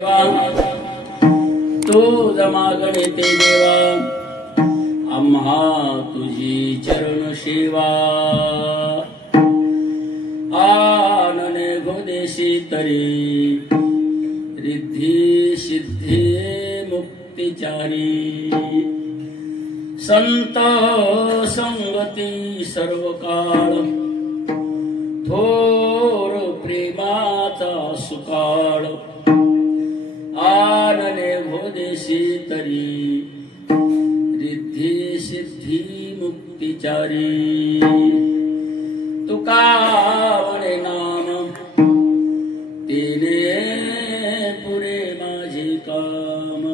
तो जमागणे ते देवा आम्हा तुझी चरण सेवा आनने गोदेशी तरी रिद्धी सिद्धी मुक्तिचारी संत संगती सर्व काळ थोर प्रेमाचा सुकाळ आनने भोदेशी तरी रिद्धी सिद्धी मुक्तिचारी तुका म्हणे नाम तेने पुरे माझे काम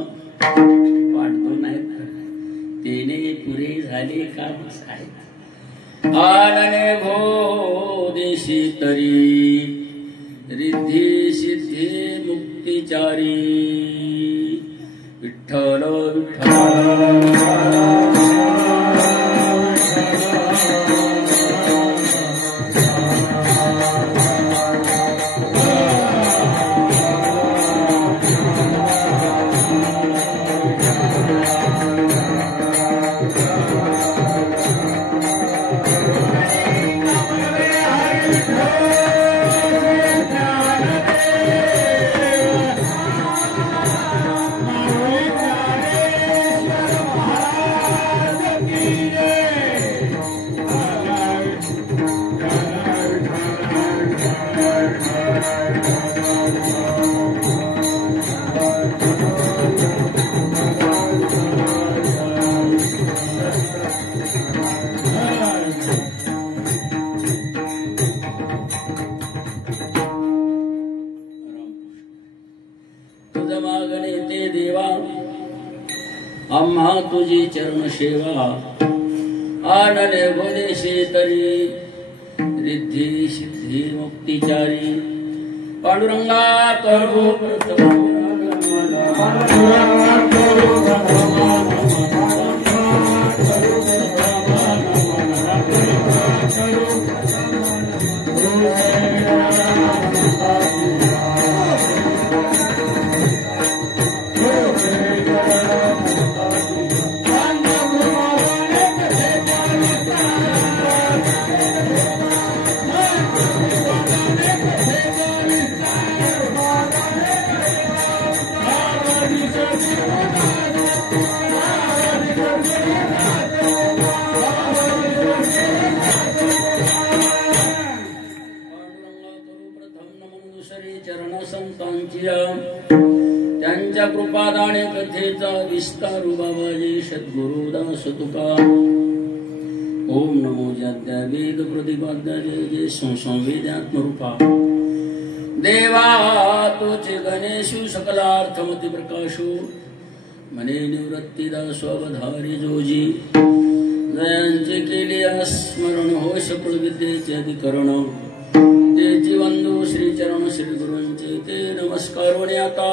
वाटतो नाही तेने पुरे झाले काम साहेब आनने भोदेशी तरी रिद्धी सिद्धी मुक्तिचारी विठ्ठल मागणे ते देवा आम्हा तुझी चरण सेवा आनने भोदेशी तरी रिद्धी सिद्धी मुक्तिचारी पांडुरंगा करू चरण संतांची त्यांच्या कृपादाने कथेचा विस्तार बाबाजी सद्गुरुदास तुका ओम नमो जाद्या वेद प्रतिपाद्या जय जय संवेद्यात्मरूपा देवा तोचे गणेशु सकलार्थमती प्रकाशो मने निवृत्तीदास अवधारी जोजी जयांचे केले स्मरण हो सकळ विद्येचे अधिकरण ते जीवंदो श्री चरण श्री गुरूंचे ते नमस्कार वने आता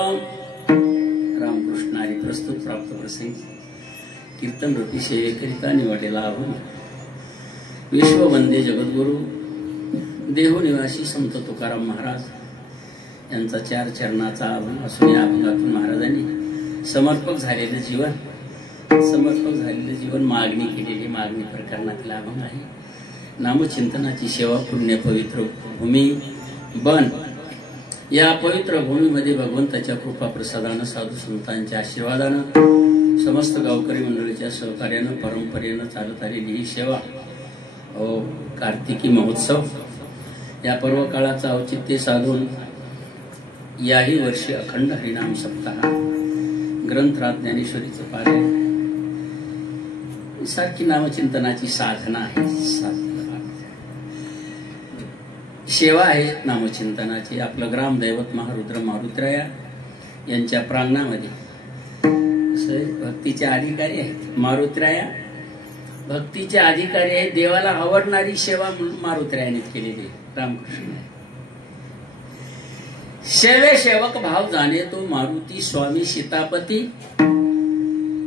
रामकृष्ण हरी प्रस्तुत प्राप्त प्रसंग कीर्तन रूपी सेवेकरिता निवडलेला आहोत विश्ववंदे जगद्गुरु देहनिवासी संत तुकाराम महाराज यांचा चार चरणाचा अभंग असून या अभंगातून महाराजांनी समर्पक झालेले जीवन मागणी केलेली मागणी प्रकरणातील अभंग आहे नामचिंतनाची सेवा पुण्य पवित्र भूमी बन या पवित्र भूमीमध्ये भगवंताच्या कृपा प्रसादानं साधू संतांच्या आशीर्वादानं समस्त गावकरी मंडळीच्या सहकार्यानं परंपरेनं चालत आलेली ही सेवा कार्तिकी महोत्सव या पर्व काळाचा औचित्य साधून याही वर्षी अखंड हरिनाम सप्ताह ग्रंथराज ज्ञानेश्वरीचं पारायण सारखी नामचिंतनाची साधना आहे सेवा आहे नामचिंतनाची आपलं ग्रामदैवत महारुद्र मारुत्रया यांच्या प्रांगणामध्ये भक्तीचे अधिकारी आहेत मारुत्रया भक्तीचे अधिकारी आहेत देवाला आवडणारी सेवा मारुत्रयाने केलेली रामकृष्ण सेवे सेवक भाव जाणे तो मारुती स्वामी सीतापती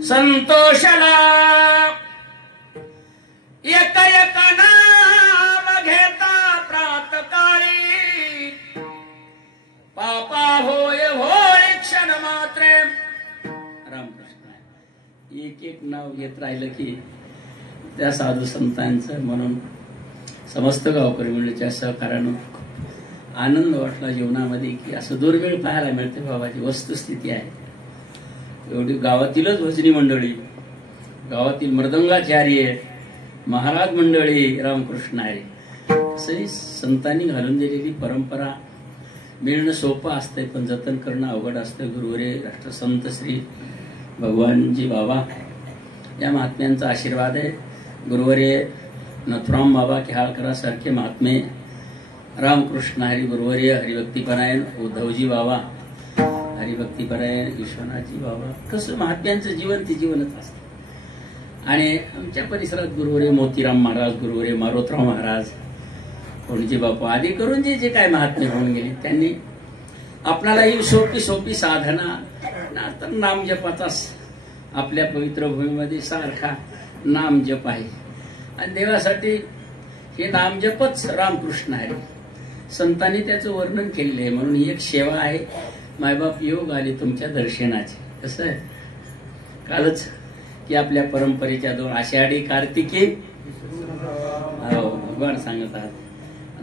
संतोषला एक एक नाम घेता प्रातकाळी पापा होय होय एक एक नाव घेत राहिलं की त्या साधू संतांचं म्हणून समस्त गावकरी मंडळीच्या सहकार्यानं आनंद वाटला जीवनामध्ये की असं दुर्मिळ पाहायला मिळते बाबाची वस्तुस्थिती आहे। एवढी गावातीलच भजनी मंडळी, गावातील मृदंगाचार्य, महाराज मंडळी, रामकृष्ण आहे असंही संतांनी घालून दिलेली परंपरा मिळणं सोपं असतंय पण जतन करणं अवघड असतं। गुरुवरे राष्ट्रसंत श्री भगवानजी बाबा या महात्म्यांचा आशीर्वाद आहे। गुरुवरे नथुराम बाबा केहाळकरांसारखे महात्मे, रामकृष्ण हरी गुरुवर्य, हरिभक्तीपरायण उद्धवजी बाबा, हरिभक्तीपरायण विश्वनाथजी बाबा, कसं महात्म्यांचं जीवन ते जीवनच असतं। आणि आमच्या परिसरात गुरुवर्य मोतीराम महाराज, गुरुवर्य मारोतराव महाराज, कोणजी बापू आदी करून जे जे काय महात्मे होऊन गेले त्यांनी आपल्याला ही सोपी सोपी साधना तर नाम जपाचा आपल्या पवित्र भूमीमध्ये सारखा नाम जप आहे आणि देवासाठी हे नाम जपच रामकृष्ण आहे। संतांनी त्याचं वर्णन केलेलं आहे म्हणून ही एक सेवा आहे। मायबाप योग आले तुमच्या दर्शनाचे। कसं आहे कालच की आपल्या परंपरेच्या 2 आषाढी कार्तिकी भगवान सांगत आहात।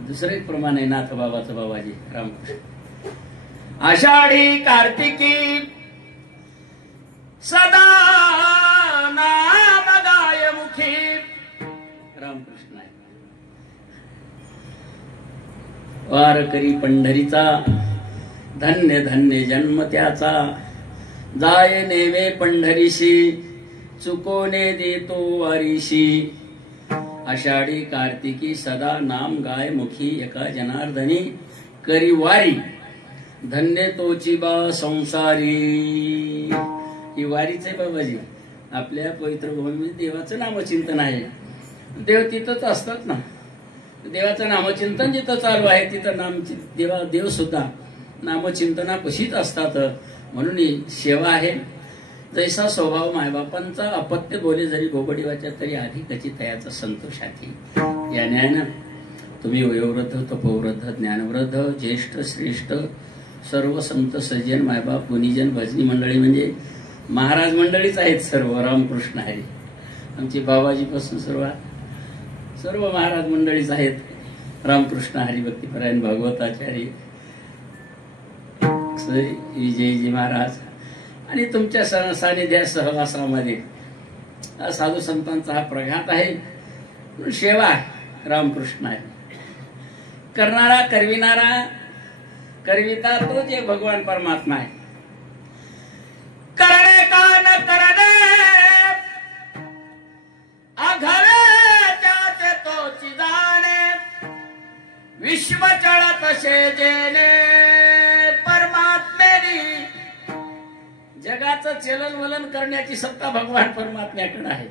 दुसरं एक प्रमाण आहे नाथ बाबाचं बाबाजी रामकृष्ण, आषाढी कार्तिकी सदा नाम गाय मुखी, रामकृष्ण आहे। वार करी पंढरीचा धन्य धन्य जन्म त्याचा, जाय नेवे पंढरीशी चुकोने देतो वारीशी, आषाढी कार्तिकी सदा नाम गाय मुखी, एका जनार्दनी करी वारी धन्य तोची बा संसारी। ही वारीच आहे बाबाजी। आपल्या पवित्र भूमीमध्ये देवाचं नामचिंतन आहे। देव तिथंच असतात ना, देवाचं नामचिंतन जिथं चालू आहे तिथं देव सुद्धा नामचिंतनापाशीच असतात। म्हणून ही सेवा आहे। जैसा स्वभाव मायबापांचा अपत्य बोले जरी गोबडी वाचा तरी अधिकची तयाचा संतोषाती। या न्यायानं तुम्ही वयोवृद्ध, तपोवृद्ध, ज्ञानवृद्ध, ज्येष्ठ, श्रेष्ठ सर्व संत सज्जन मायबाप गुणीजन भजनी मंडळी म्हणजे महाराज मंडळीच आहेत सर्व। रामकृष्ण हरी आमची बाबाजीपासून सर्व महाराज मंडळीच आहेत। रामकृष्ण हरिभक्तीपरायण भागवताचार्य विजयजी महाराज आणि तुमच्या सानिध्या सहवासामध्ये साधू संतांचा हा प्रघात आहे। सेवा रामकृष्ण आहे। करणारा करविणारा करविता तो जे भगवान परमात्मा आहे। करणे का न करणे आघावे त्याचे तोची जाणे, विश्व चळत शेजेने परमात्मेनी, जगाचं चलनवलन करण्याची सत्ता भगवान परमात्म्याकडे आहे।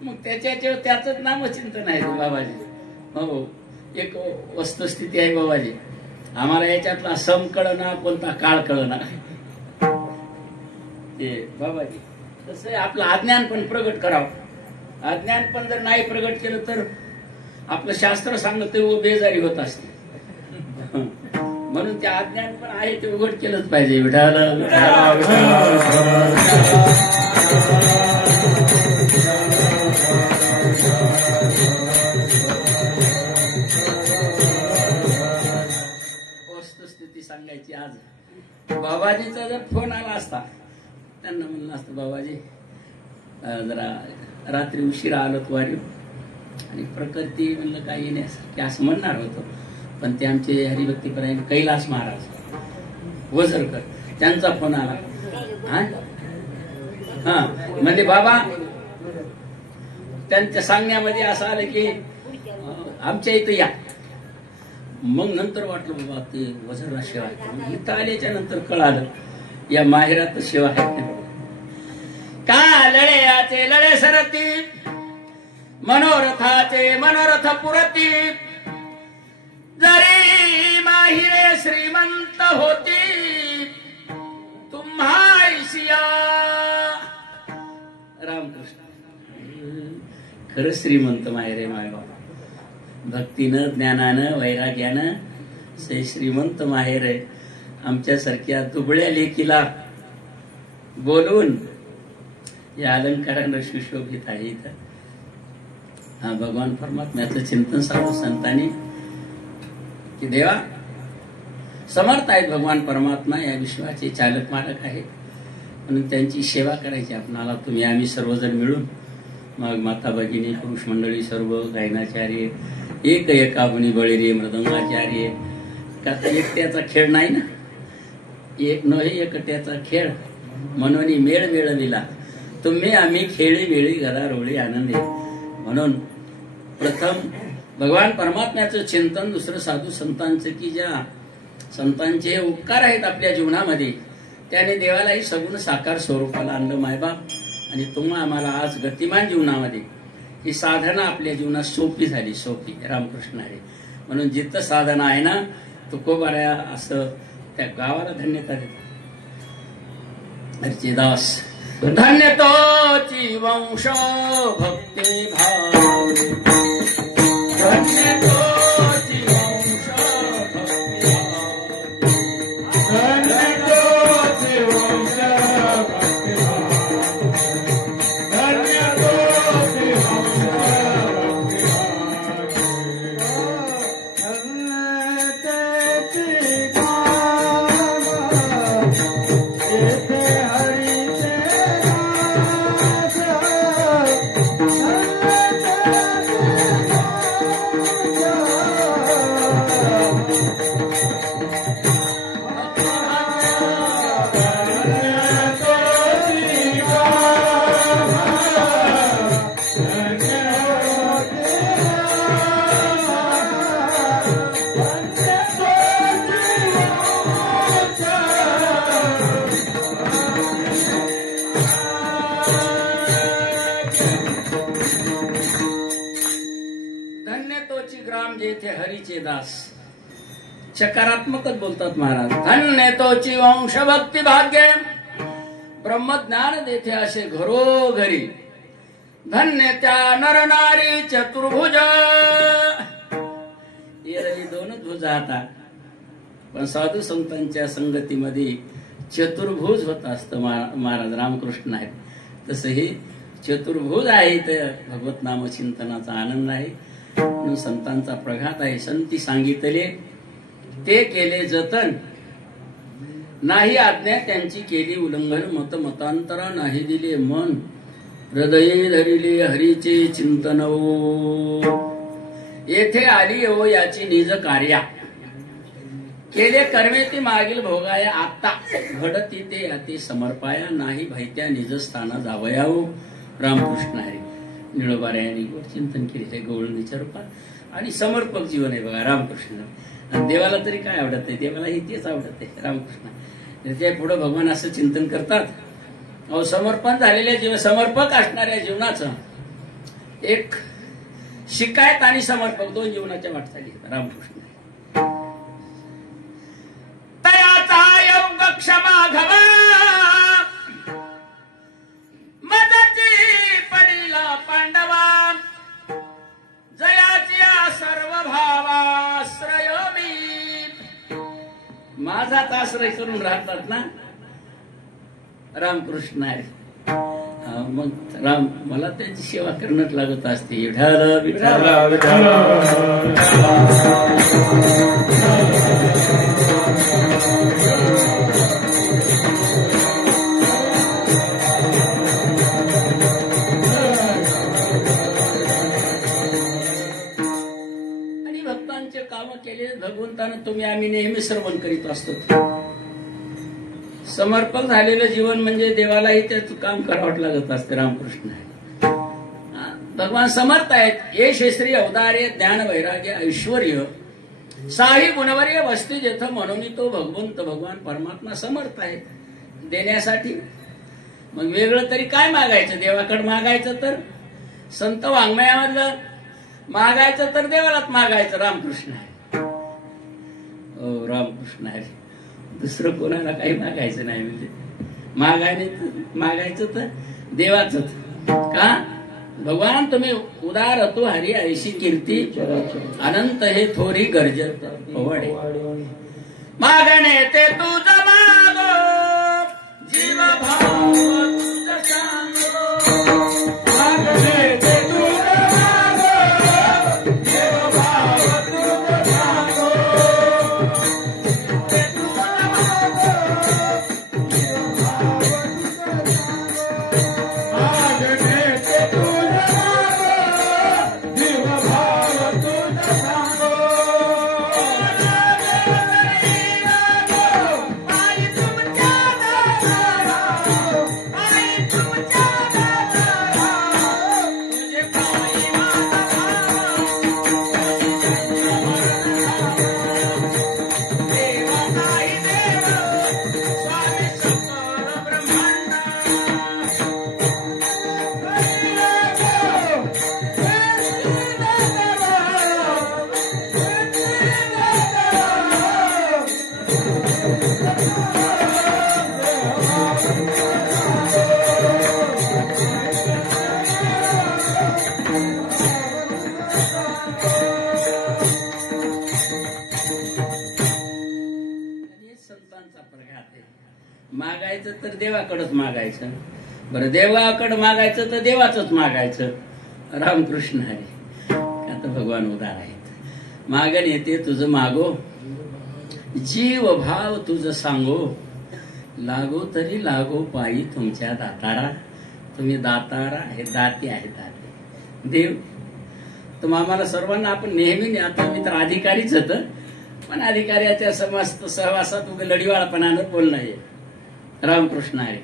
मग त्याच नामचिंतन आहे बाबाजी। हो एक वस्तुस्थिती आहे बाबाजी। आम्हाला याच्यातला सम कळना कोणता काळ कळना ते बाबाजी। तसं आपलं अज्ञान पण प्रगट करावं। अज्ञान पण जर नाही प्रगट केलं तर आपलं शास्त्र सांगत ते बेजारी होत असते। म्हणून ते अज्ञान पण आहे ते उघड केलंच पाहिजे। विठाला वस्तुस्थिती सांगायची। आज बाबाजीचा जर फोन आला असता त्यांना म्हणलं असतं बाबाजी जरा रात्री उशिरा आलोत वारी आणि प्रकृती म्हणलं काही नाही की असं म्हणणार होतं, पण ते आमचे हरिभक्तीपरायण कैलास महाराज वजरकर त्यांचा फोन आला। हा म्हणजे बाबा त्यांच्या सांगण्यामध्ये असं आलं की आमच्या इथं या। मग नंतर वाटलं बाबा ते वजरला सेवा आहे। इथं आल्याच्या नंतर कळालं या माहेरात सेवा आहे। का लढ्याचे लढे सरती, मनोरथाचे मनोरथ पुरती, जरी माहिरे श्रीमंत होती तुम्हाशिया। रामकृष्ण खरं श्रीमंत माहिरे मायबाबा, भक्तीनं ज्ञानानं वैराग्यानं से श्रीमंत माहेर आहे। आमच्यासारख्या दुबळ्या लेकीला बोलवून या अलंकारानं सुशोभित आहे इथं. हा भगवान परमात्म्याचं चिंतन साधू संतांनी की देवा समर्थ आहेत भगवान परमात्मा या विश्वाचे चालक मालक आहे म्हणून त्यांची सेवा करायची आपणाला. तुम्ही आम्ही सर्वजण मिळून मग माता भगिनी पुरुष मंडळी सर्व गायनाचार्य एक एकावनी बळीरे मृदंगाचार्य का एकट्याचा खेळ नाही ना, एक नव्हे एकट्याचा खेळ म्हणून मेळ मिळविला तुम्ही आम्ही खेळी वेळी घरारोळी आनंदी. म्हणून प्रथम भगवान परमात्म्याचं चिंतन, दुसरं साधू संतांचं की ज्या संतांचे उपकार आहेत आपल्या जीवनामध्ये त्याने देवालाही सगुण साकार स्वरूपाला आणलं मायबाप. आणि तुम्हा आम्हाला आज गतिमान जीवनामध्ये ही साधना आपल्या जीवनात सोपी झाली, सोपी रामकृष्ण आहे. म्हणून जिथं साधना आहे ना तुकोबाऱ्या असं त्या गावाला धन्यता देतात. अर्चिदास धन्य तोची वंश भक्ती भाव, धन्य तोची वंश भक्ती भाव, धन्य तोची वंश भक्ती भाव, धन्य तोची वंश हरीचे दास. सकारात्मकच बोलतात महाराज. धन्य तोची वंश भक्ती भाग्य ब्रह्मज्ञान देते असे घरोघरी, धन्य त्या नर नारी चतुर्भुज. हे दोनच भुज आता पण साधू संतांच्या संगतीमध्ये चतुर्भुज होत असतं. महाराज रामकृष्ण आहेत तसं हे चतुर्भुज आहे. तर भगवत नाम चिंतनाचा आनंद आहे म्हणून संतांचा प्रघात आहे. संती सांगितले ते केले जतन, नाही आज्ञा त्यांची केली उल्लंघन, मत मतांतरा नाही दिले मन, हृदये धरिले हरीचे चिंतन. येथे आली हो याची निज कार्या, केले कर्मे ती मागील भोगाया, आता घडती ते याती समर्पाया, नाही भैत्या निज स्थाना जावयावो. रामकृष्ण हरी निळोबाऱ्यांनी चिंतन केले गवळणीच्या रूपात आणि समर्पक जीवन आहे बघा रामकृष्ण. आणि देवाला तरी काय आवडत आहे, देवालाही तेच आवडत आहे रामकृष्ण. त्याच्या पुढे भगवान असं चिंतन करतात. अहो समर्पण झालेल्या जीवन, समर्पक असणाऱ्या जीवनाचं एक शिकायत आणि समर्पक दोन जीवनाच्या वाटचाली रामकृष्ण. तयाचा योग क्षमा घवा मदती पडिला पांडवा, जयाच्या सर्व भावाश्रय मी. माझाच आश्रय करून राहतात ना रामकृष्ण आहे. मग राम मला त्यांची सेवा करणंच लागत असते. विठ्ठल विठ्ठल विठ्ठल. आणि भक्तांचे काम केले भगवंतानं तुम्ही आम्ही नेहमी श्रवण करीत असतो. समर्पक झालेलं जीवन म्हणजे देवालाही त्याचं काम करावं लागत असते. रामकृष्ण भगवान समर्थ आहेत. ये श्री अवतारे ज्ञान वैराग्य ऐश्वर्य साही गुणवर्य वस्ती जेथ, म्हणून तो भगवंत भगवान परमात्मा समर्थ आहे देण्यासाठी. मग वेगळं तरी काय मागायचं, देवाकडे मागायचं तर संत वाङ्मयामधलं मागायचं तर देवालाच मागायचं. रामकृष्ण आहे. हो रामकृष्ण आहे. दुसरं कोणाला काही मागायचं नाही. म्हणजे मागायचं तर देवाच का. भगवान तुम्ही उदार तू हरी ऐशी कीर्ती, अनंत हे थोरी गरजत पवडे. मागणे ते तुझ मागो जीव भाव तुझ सांगो. संतांचा प्रघात आहे. मागायचं तर देवाकडच मागायचं, बरं देवाकडं मागायचं तर देवाचंच मागायचं. रामकृष्ण हरी. आता भगवान उदार आहेत. मागण येते तुझं मागो, जीव भाव तुझं सांगो, लागो तरी लागो पायी तुमच्या दातारा. तुम्ही दातारा हे दाते आहे, दाते देव. तर आम्हाला सर्वांना आपण नेहमी, आता मी तर अधिकारीच होत, पण अधिकाऱ्याच्या सहवासात उगे लढीवाळपणानं बोलणं आहे. रामकृष्ण आहे.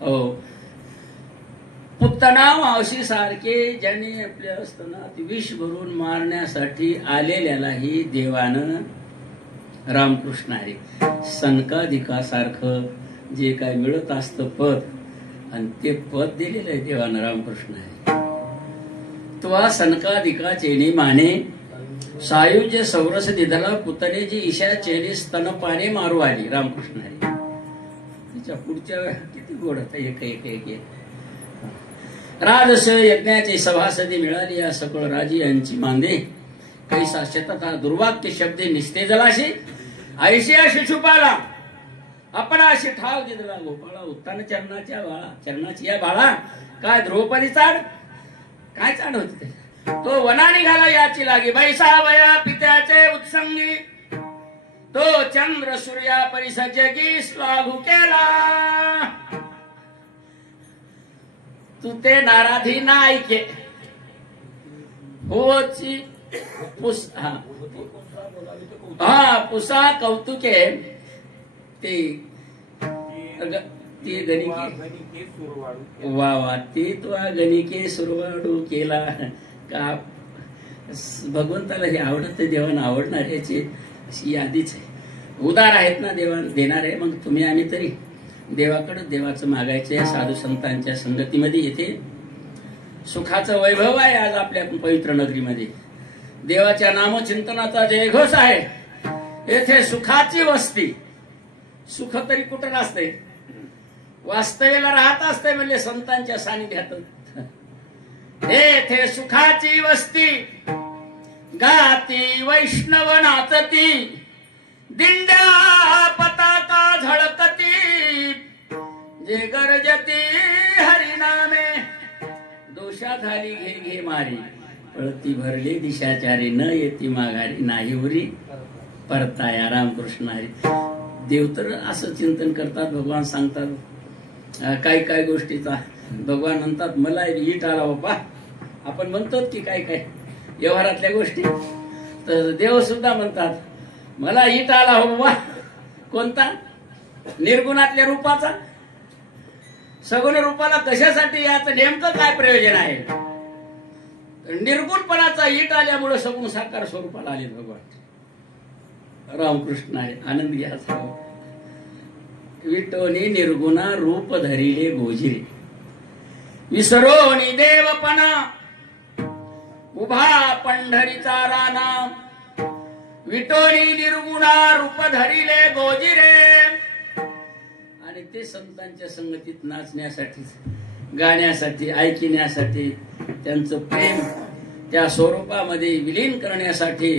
हो, पुत्तना मावशी सारखे ज्यांनी आपल्या स्तनात विष भरून मारण्यासाठी आलेल्यालाही देवानं रामकृष्ण आहे सनकाधिकासारखं जे काय मिळत असतं पद, आणि ते पद दिलेलं आहे देवानं. रामकृष्ण आहे. त्वा सनकाधिका चेनी माने सायुज्य सौरस दिधला पुतणे जी ईशा चेनी स्तनपाने मारू आली. रामकृष्ण आहे. तिच्या पुढच्या किती गोड होता. एक एक एक एक राजस यज्ञाची सभासदी मिळाली या सकळ राजी यांची मांदे, कैसा शतता दुर्वाक्य शब्दे निस्ते जलाशी ऐशिया शिशुपाला आपणाशी ठाव दिदला गोपाळा. उत्तान चरणाच्या बाळा, चरणाची या बाळा काय द्रौपदी चाड, काय चाड होते. तो वना निघाला याची लागी, बैसा वया पित्याचे उत्संगी, तो चंद्र सूर्या परिसजगी लागू केला. तू ते नाराधी ना ऐके होची पुसा कौतुके ते गणिके वा वा ते तो गणिके सुरवाडू केला का. भगवंताला हे आवडत, देवानं आवडणाऱ्याची यादीच आहे. उदार आहेत ना देवान देणारे. मग तुम्ही आम्ही तरी देवाकडे देवाचं मागायचं. साधू संतांच्या संगतीमध्ये येथे सुखाचं वैभव आहे. आज आपल्या पवित्र नगरीमध्ये देवाच्या नामचिंतनाचा जयघोष आहे. येथे सुखाची वस्ती. सुख तरी कुठं नसते, वास्तव्याला राहत असते म्हणजे संतांच्या सानिध्यात. येथे सुखाची वस्ती गाती वैष्णव नाचती, दिंड्या पताका झळकती, जे गरजती हरिनामे दोषा झाली घे घे मारी, पळती भरली दिशाचारी न येती माघारी नाही उरी परताया. रामकृष्ण हरी. देव तर असं चिंतन करतात. भगवान सांगतात काय काय गोष्टीचा. भगवान म्हणतात मला ईट आला बाबा. आपण म्हणतो की काय काय व्यवहारातल्या गोष्टी, तर देव सुद्धा म्हणतात मला ईट आला हो बाबा. कोणता? निर्गुणातल्या रूपाचा. सगुण रूपाला कशासाठी याचं नेमकं काय प्रयोजन आहे? निर्गुणपणाचा ईट आल्यामुळे सगुण साकार स्वरूपाला आले भगवान. रामकृष्ण आहे. आनंद घ्या. विटोनी निर्गुणा रूप धरिले गोजिरे, विसरोनी देवपणा उभा पंढरीचा राणा. विटोनी निर्गुणा रूप धरिले गोजिरे. आणि ते संतांच्या संगतीत नाचण्यासाठी, गाण्यासाठी, ऐकण्यासाठी, त्यांचं प्रेम त्या स्वरूपामध्ये विलीन करण्यासाठी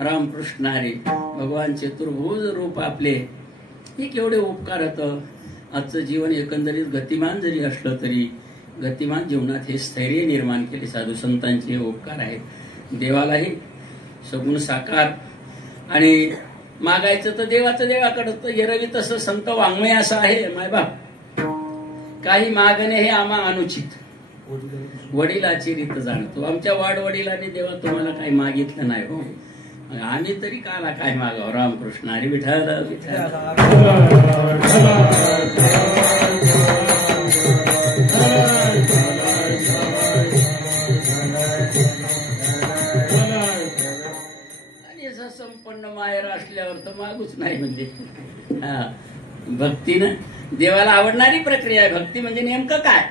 रामकृष्ण हरी भगवान चतुर्भुज रूप आपले. हे केवढे उपकार होतं. आजचं जीवन एकंदरीत गतिमान जरी असलं तरी गतिमान जीवनात हे स्थैर्य निर्माण केले साधू संतांचे हे उपकार आहेत. देवालाही सगुण साकार आणि मागायचं तर देवाचं देवाकडं. एरवी तसं संत वाङ्मय असं आहे मायबाप, काही मागणे हे आम्हा अनुचित, वडिलाची रीत जाणतो. आमच्या वाडवडिलांनी देवा तुम्हाला काही मागितलं नाही हो, आम्ही तरी काला काय मागावं. रामकृष्ण हरी. विठ्ठल विठ्ठल. आणि असं संपन्न माहेर असल्यावर तर मागूच नाही म्हणजे. हा, भक्तीनं देवाला आवडणारी प्रक्रिया आहे. भक्ती म्हणजे नेमकं काय?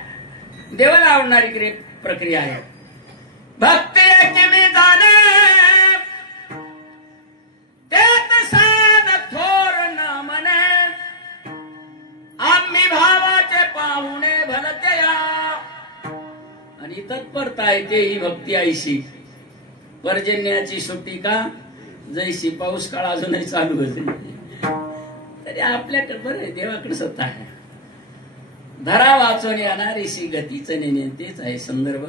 देवाला आवडणारी प्रक्रिया आहे. भक्ती की मी जाणे आम्ही भावाचे पाहुणे भलत्या आणि तत्परता येते ही भक्ती आईशी. पर्जन्याची सुट्टी का जैशी पाऊस काळ अजूनही चालू होते तरी आपल्याकडे बरं देवाकडे सत्ता आहे. धरा वाचून येणारीशी गतीचं नेणे तेच आहे संदर्भ.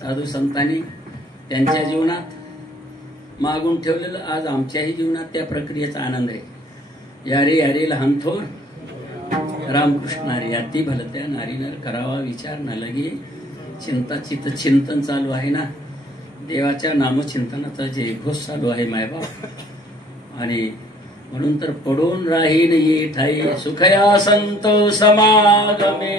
साधू संतांनी त्यांच्या जीवनात मागून ठेवलेलं आज आमच्याही जीवनात त्या प्रक्रियेचा आनंद आहे. यारे यारे लहान थोर रामकृष्णारी अति भलत्या नारीनर करावा विचार न लगे चिंता चित्त चिंतन चालू आहे ना. देवाच्या नामचिंतनाचा जे घोष चालू आहे मायबाप. आणि म्हणून तर पडून राहीन ये ठाई सुखया संत समागमे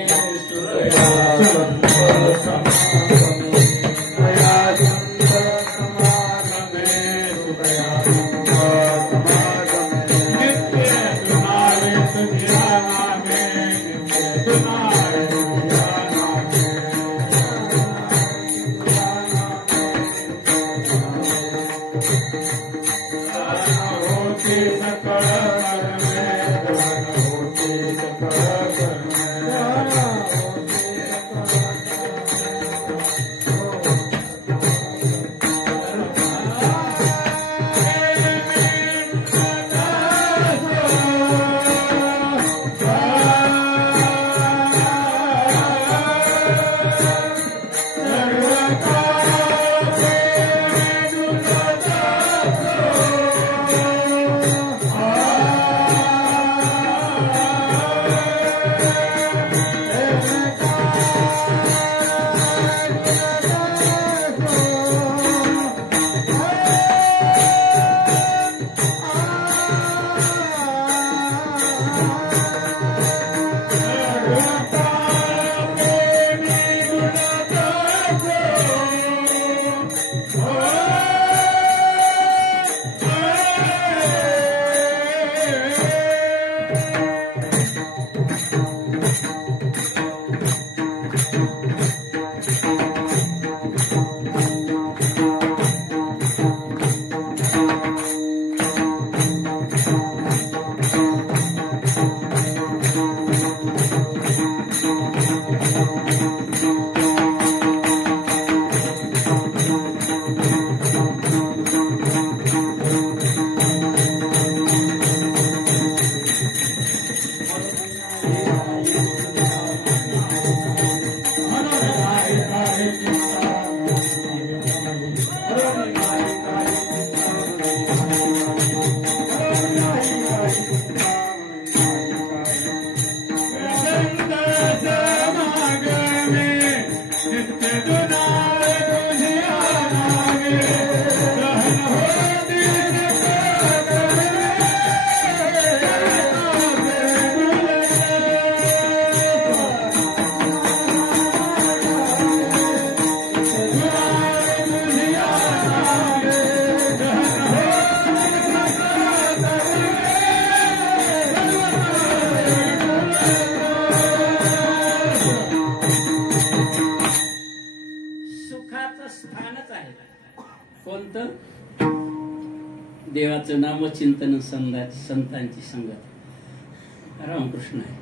देवाचं नामचिंतन संतांची संगत रामकृष्ण आहे.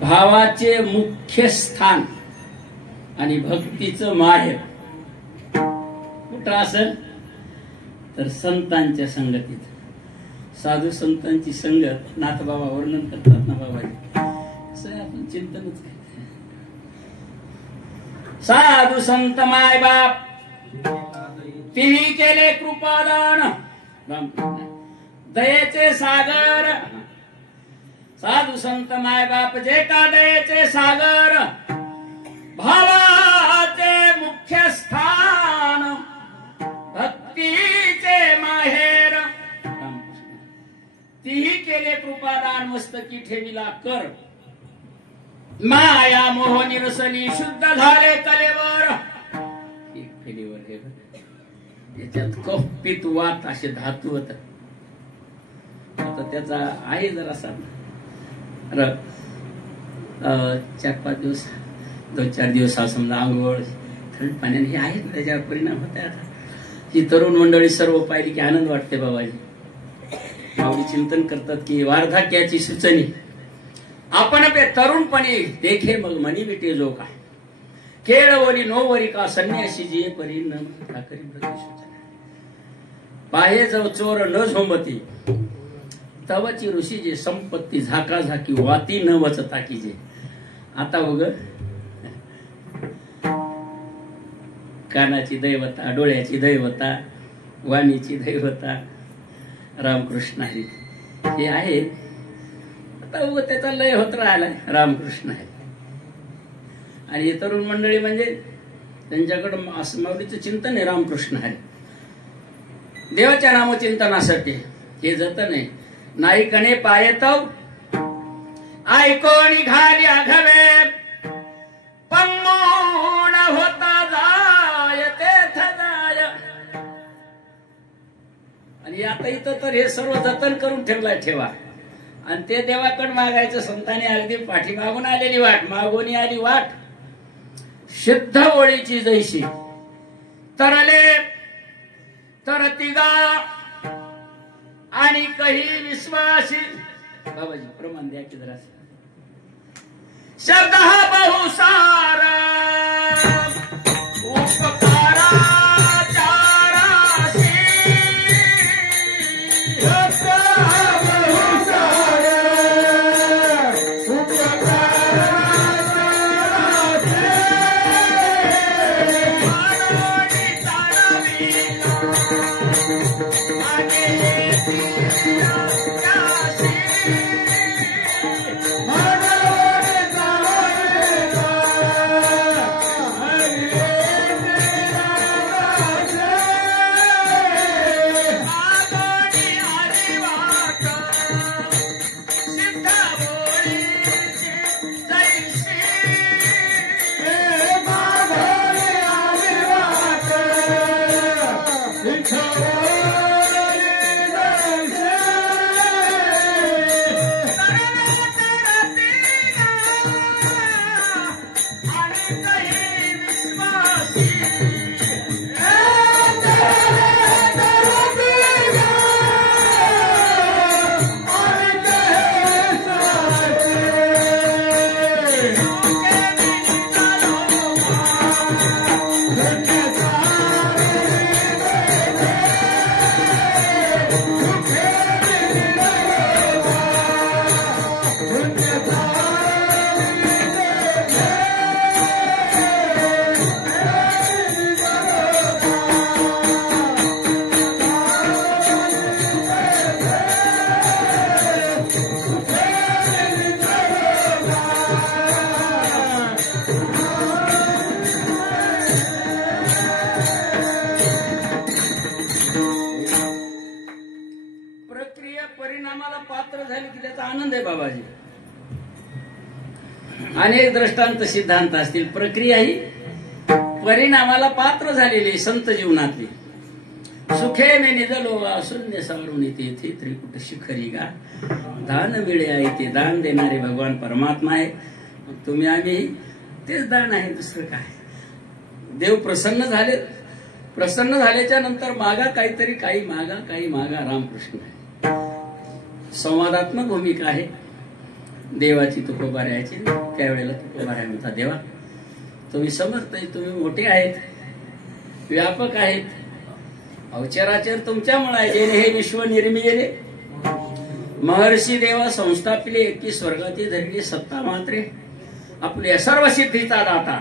भावाचे मुख्य स्थान आणि भक्तीचं माहेर कुठं असेल तर संतांच्या संगतीत. साधू संतांची संगत नाथबाबा वर्णन करतात ना बाबाजी. असं आपण चिंतनच काय. साधू संत माय बाप तिही केले कृपादान रामकृष्ण दयेचे सागर. साधू संत माय बाप जे का दयेचे सागर भावाचे मुख्य स्थान भक्तीचे माहेर रामकृष्ण तिही केले कृपादान मस्तकी ठेविला कर. माया मोह निरसनी शुद्ध झाले कलेवर. एक फेलीवर हे याच्यात कपित वात असे धातू होत. आता त्याचा आहे जरासा 4-5 दिवस 2-4 दिवस समजा आंघोळ थंड पाण्याने हे आहेत त्याच्यावर परिणाम होत आहे. आता ही तरुण मंडळी सर्व पाहिली की आनंद वाटते बाबाजी. स्वामी चिंतन करतात की वार्धक्याची सुचनी आपण पे तरुणपणी देखे मग मनी विटे जो का केळवरी नोवरी का संन्यासी जी परी न ठाकरी प्रति सूचना पाहे जव चोर न झोंबती तवची ऋषी जे संपत्ती झाका झाकी वाती न वचता की जे आता उग कानाची दैवता डोळ्याची दैवता वाणीची दैवता रामकृष्ण हरी हे आहेत. आता उग त्याचा लय होत राहिलाय रामकृष्ण हरी. आणि हे तरुण मंडळी म्हणजे त्यांच्याकडं माऊलीचं चिंतन आहे रामकृष्ण हरी. देवाच्या नामचिंतनासाठी हे जतन आहे. नाईकने पायतव ऐकोणी घाली आघवे पम्मोण होता जाय तेथ जाय. आणि आता इथं तर हे सर्व जतन करून ठेवलाय ठेवा. आणि ते देवाकडे मागायचं संतांनी अगदी पाठीमागून आलेली वाट मागून आली वाट सिद्ध ओळीची जैशी तरले तर तिगा आणि काही विश्वासी बाबाजी प्रमाण द्या की जरा शब्द हा बहुसारा उपकारा अनेक दृष्टांत सिद्धांत असतील. प्रक्रिया ही परिणामाला पात्र झालेली संत जीवनातली सुखेने निजलो शून्य सावरून येते त्रिकुट शिखरी गा दान मिळे आहे ते दान देणारे भगवान परमात्मा आहे. तुम्ही आम्ही तेच दान आहे दुसरं काय. देव प्रसन्न झाले. प्रसन्न झाल्याच्या नंतर मागा काहीतरी काही मागा रामकृष्ण आहे. संवादात्मक भूमिका आहे देवाची. तुकोबाऱ्याची त्यावेळेला तुकोबाऱ्या म्हणता देवा तुम्ही समर्थ आहे तुम्ही मोठे आहेत व्यापक आहेत अवचराचर तुमच्यामुळे आहे. जेणे हे विश्व निर्मिले महर्षी देवा संस्थापिले एकी स्वर्गाती धरली सत्ता मात्रे आपल्या सर्व सिद्धीचा दाता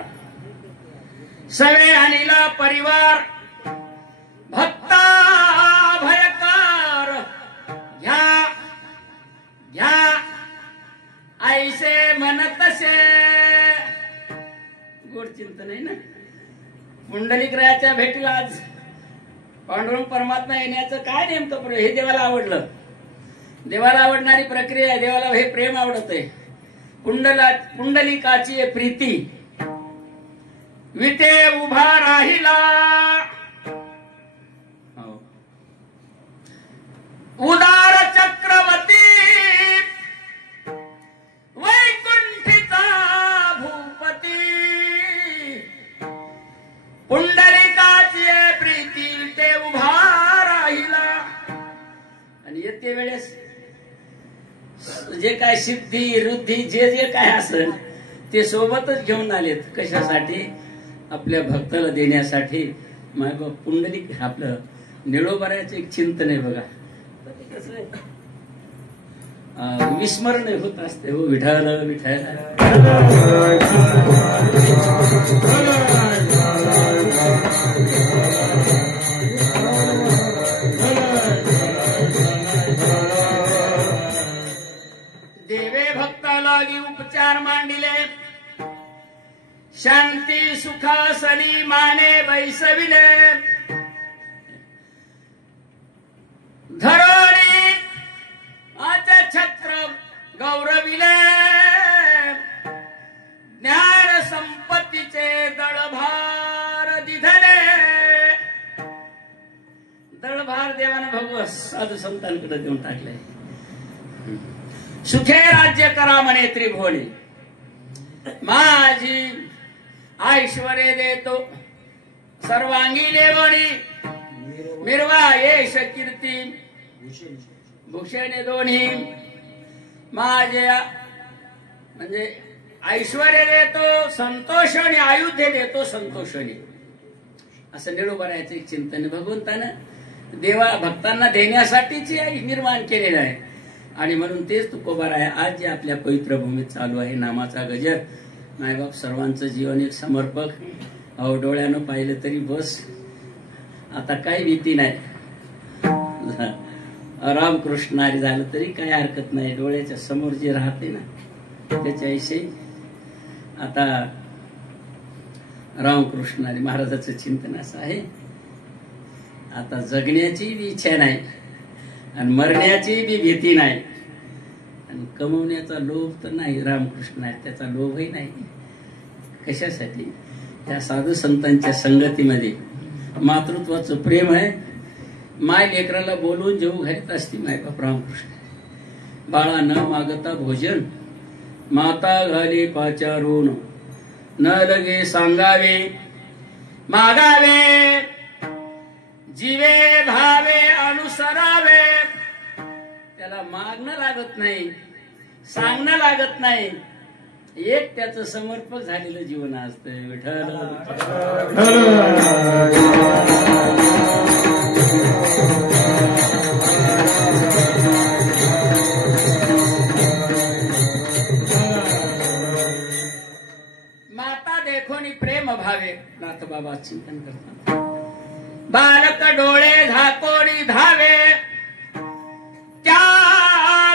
सवे आणिला परिवार भक्ता भयकार घ्या घ्या ऐसे म्हणतसे गोड चिंतन आहे ना. पुंडलिकरायाच्या भेटीला आज पांडुरंग परमात्मा येण्याचं काय नेमकं हे देवाला आवडलं. देवाला आवडणारी प्रक्रिया आहे. देवाला हे प्रेम आवडत आहे. पुंडलिकाची प्रीती विटे उभा राहिला उदार चक्रवर्ती वैकुंठीचा भूपती पुंडलिकाची प्रीती ते उभा राहिला. आणि येते वेळेस जे काय सिद्धी रुद्धी जे जे काय असेल ते सोबतच घेऊन आलेत. कशासाठी? आपल्या भक्ताला देण्यासाठी. मायबाप पुंडलिक आपलं निळोबाऱ्याचं एक चिंतन आहे बघा. विस्मरण होत असते. हो विठ्ठल विठ्ठल. देवे भक्ता लागी उपचार मांडिले, शांती सुखासनी माने बैसविले. धरोणी आचा छत्र गौरविले, ज्ञान संपत्तीचे दळभार दिधले. दळभार देवानं भगवत साधू संतांकडे देऊन टाकले. सुखे राज्य करा म्हणे त्रिभुवनी, माझी ऐश्वर्य देतो सर्वांगी देवणी. मिरवा यश कीर्ती भूषणे दोन्ही, माझे म्हणजे ऐश्वर्य देतो संतोष आणि आयुध्य देतो संतोषाने. असं निळोबाऱ्याचे एक चिंतन भगवंतानं देवा भक्तांना देण्यासाठीच निर्माण केलेलं आहे. आणि म्हणून तेच तुकोबार आहे. आज जे आपल्या पवित्र भूमीत चालू आहे नामाचा गजर. मायबाप सर्वांचं जीवन एक समर्पक. अहो डोळ्यानं पाहिलं तरी बस, आता काही भीती नाही. रामकृष्णारी झालं तरी काही हरकत नाही. डोळ्याच्या समोर जे राहते ना त्याच्याविषयी आता रामकृष्णारी महाराजाचं चिंतन असं आहे. आता जगण्याची बी इच्छा नाही आणि मरण्याची बी भीती नाही आणि कमवण्याचा लोभ तर नाही. रामकृष्ण आहे त्याचा लोभही नाही. कशासाठी? त्या साधू संतांच्या संगतीमध्ये मातृत्वाचं प्रेम आहे. माय लेकराला बोलून जेवू घालीत असती मायबाप रामकृष्ण. बाळा न मागता भोजन, माता घाली पाचारून, न लगे सांगावे मागावे, जीवे भावे अनुसरावे. त्याला मागणं लागत नाही, सांगणं लागत नाही. एक त्याचं समर्पक झालेलं जीवन असतं. विठ्ठल माता देखोनी प्रेम भावे. नाथ बाबा चिंतन करतात. बालक डोळे झाकोणी धावे, त्या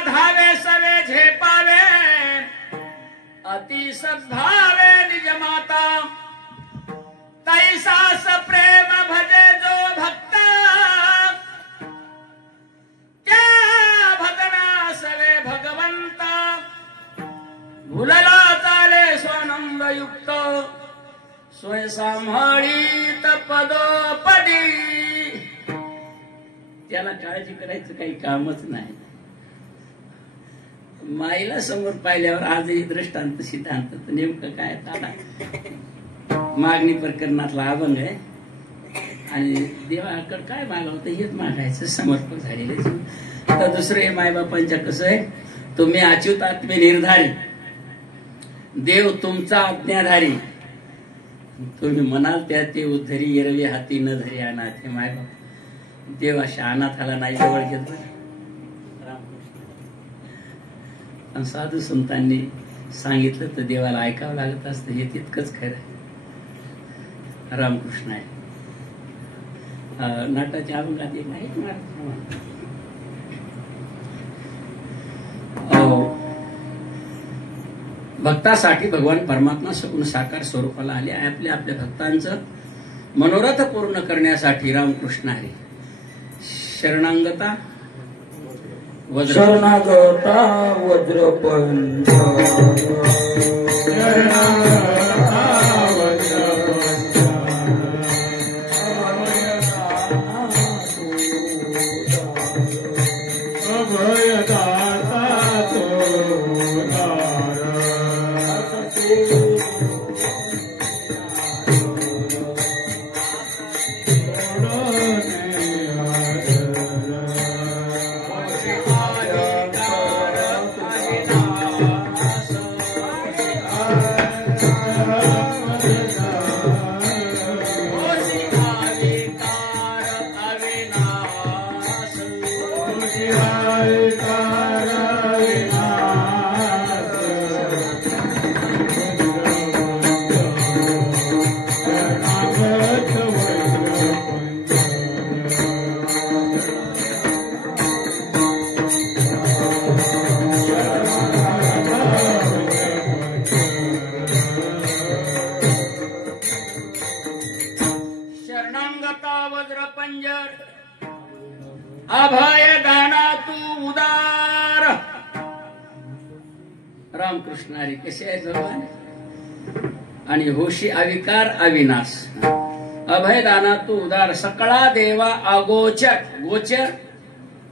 धावे सवे झेपावे. अति सद्भावे निज माता, तैसास प्रेम भजे जो भक्ता. त्या भजना सवे भगवंता, भुलला चाले स्वानंद युक्त. स्वय सांभाळीत पदोपदी. त्याला काळजी करायचं काही कामच नाही. माईला समोर पाहिल्यावर आजही दृष्टांत सिद्धांत नेमकं काय आता मागणी प्रकरणातला अभंग आहे. आणि देवाकडे काय मागवतं हेच मागायचं. समर्पक झालेले. तर दुसरे मायबापांच्या कसं आहे, तुम्ही अच्युत आत्मे निर्धारी, देव तुमचा आज्ञाधारी. तुम्ही म्हणाल त्या ते उद्धरी एरवी हाती न धरी अनाथ. हे मायबाप देव अशा अनाथाला नाही जवळ घेत. साधू संतांनी सांगितलं तर देवाला ऐकावं लागत असतं. हे तितकंच खरं. रामकृष्ण आहे. नाटाच्या अभंगात एक आहे, भक्तासाठी भगवान परमात्मा सगुण साकार स्वरूपाला आले. आपल्या आपल्या भक्तांचं मनोरथ पूर्ण करण्यासाठी रामकृष्ण आहे. शरणांगता शरणागता वज्रपंच, शरणागता वज्रपंच, अभयदाता रामकृष्ण हरी कसे आहेत भगवान? आणि होशी अविकार अविनाश, अभयदाना तू उदार, सकळा देवा अगोचर, गोचर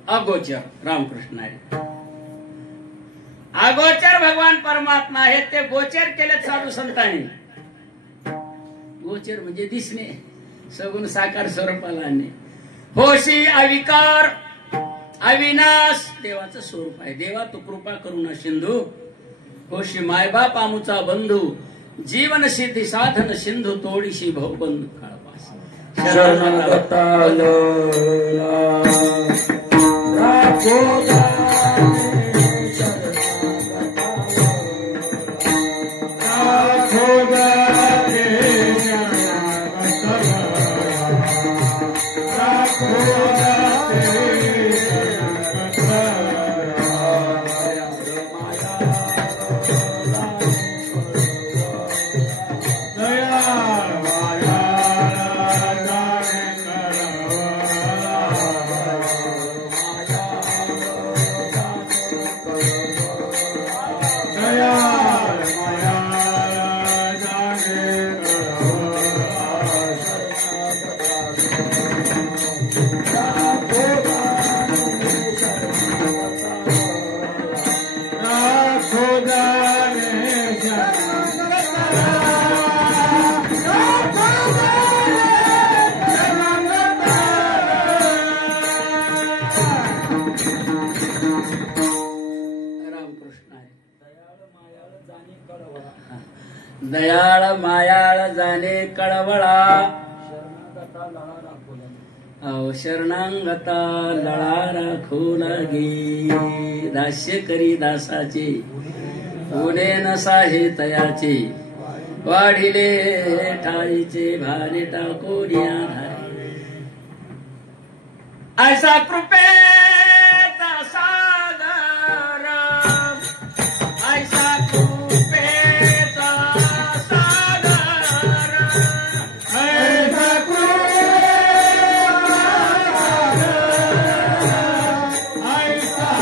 अगोचर. रामकृष्ण हरी. अगोचर भगवान परमात्मा आहेत, ते गोचर केले साधू संतांनी. गोचर म्हणजे दिसणे, सगुण साकार स्वरूपाला आणणे. होशी अविकार अविनाश देवाचं स्वरूप आहे. देवा तू कृपा करुणा सिंधू, होशी मायबाप आमुचा बंधू, जीवन सिद्धी साधन सिंधू, तोडीशी भवबंधू काळपास. शरणगताल दयाळ मायाळ जाणे कळवळा, शरणांगता लळा राखू लागे. दास्य करी दासाचे पुणे नसा हे तयाचे, वाढिले ठाईचे भाने टाकून आधारे. ऐसा कृपेचा सागर, ऐसा कृपेचा सागर, ऐसा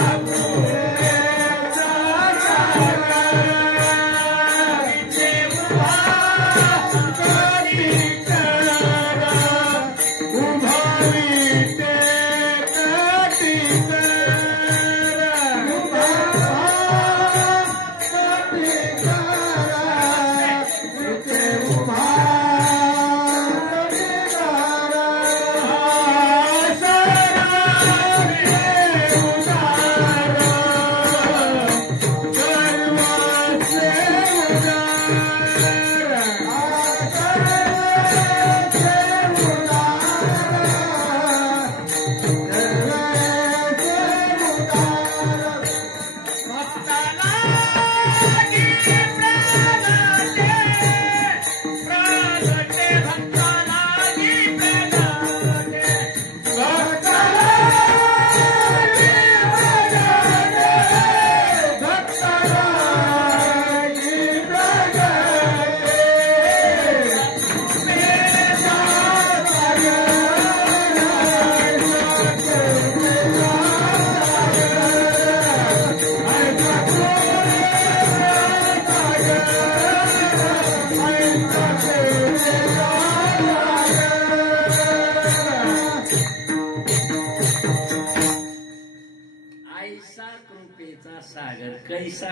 सागर कैसा,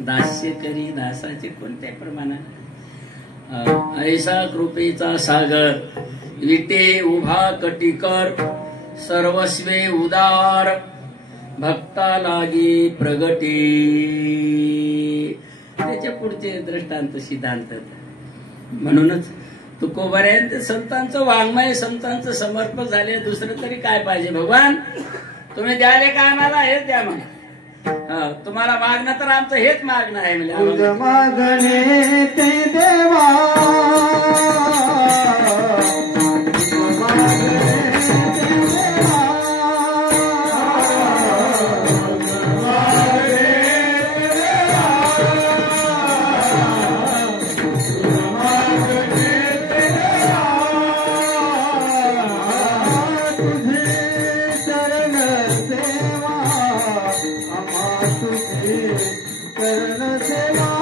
दास्य करी दासाचे कोणत्या प्रमाणात. ऐसा कृपेचा सागर, विटे उभा कटिकर, सर्वस्वे उदार, भक्ता लागी प्रगटी. त्याच्या पुढचे दृष्टांत सिद्धांत. म्हणूनच तुकोबऱ्यांत संतांचं वाङ्मय, संतांचं समर्पण झाले. दुसरं तरी काय पाहिजे भगवान? तुम्ही द्याले का आम्हाला? हेच द्या म्हणा. तुम्हाला मागणं तर आमचं हेच मागणं आहे. म्हणजे मागणे ते देवा, चरण सेवा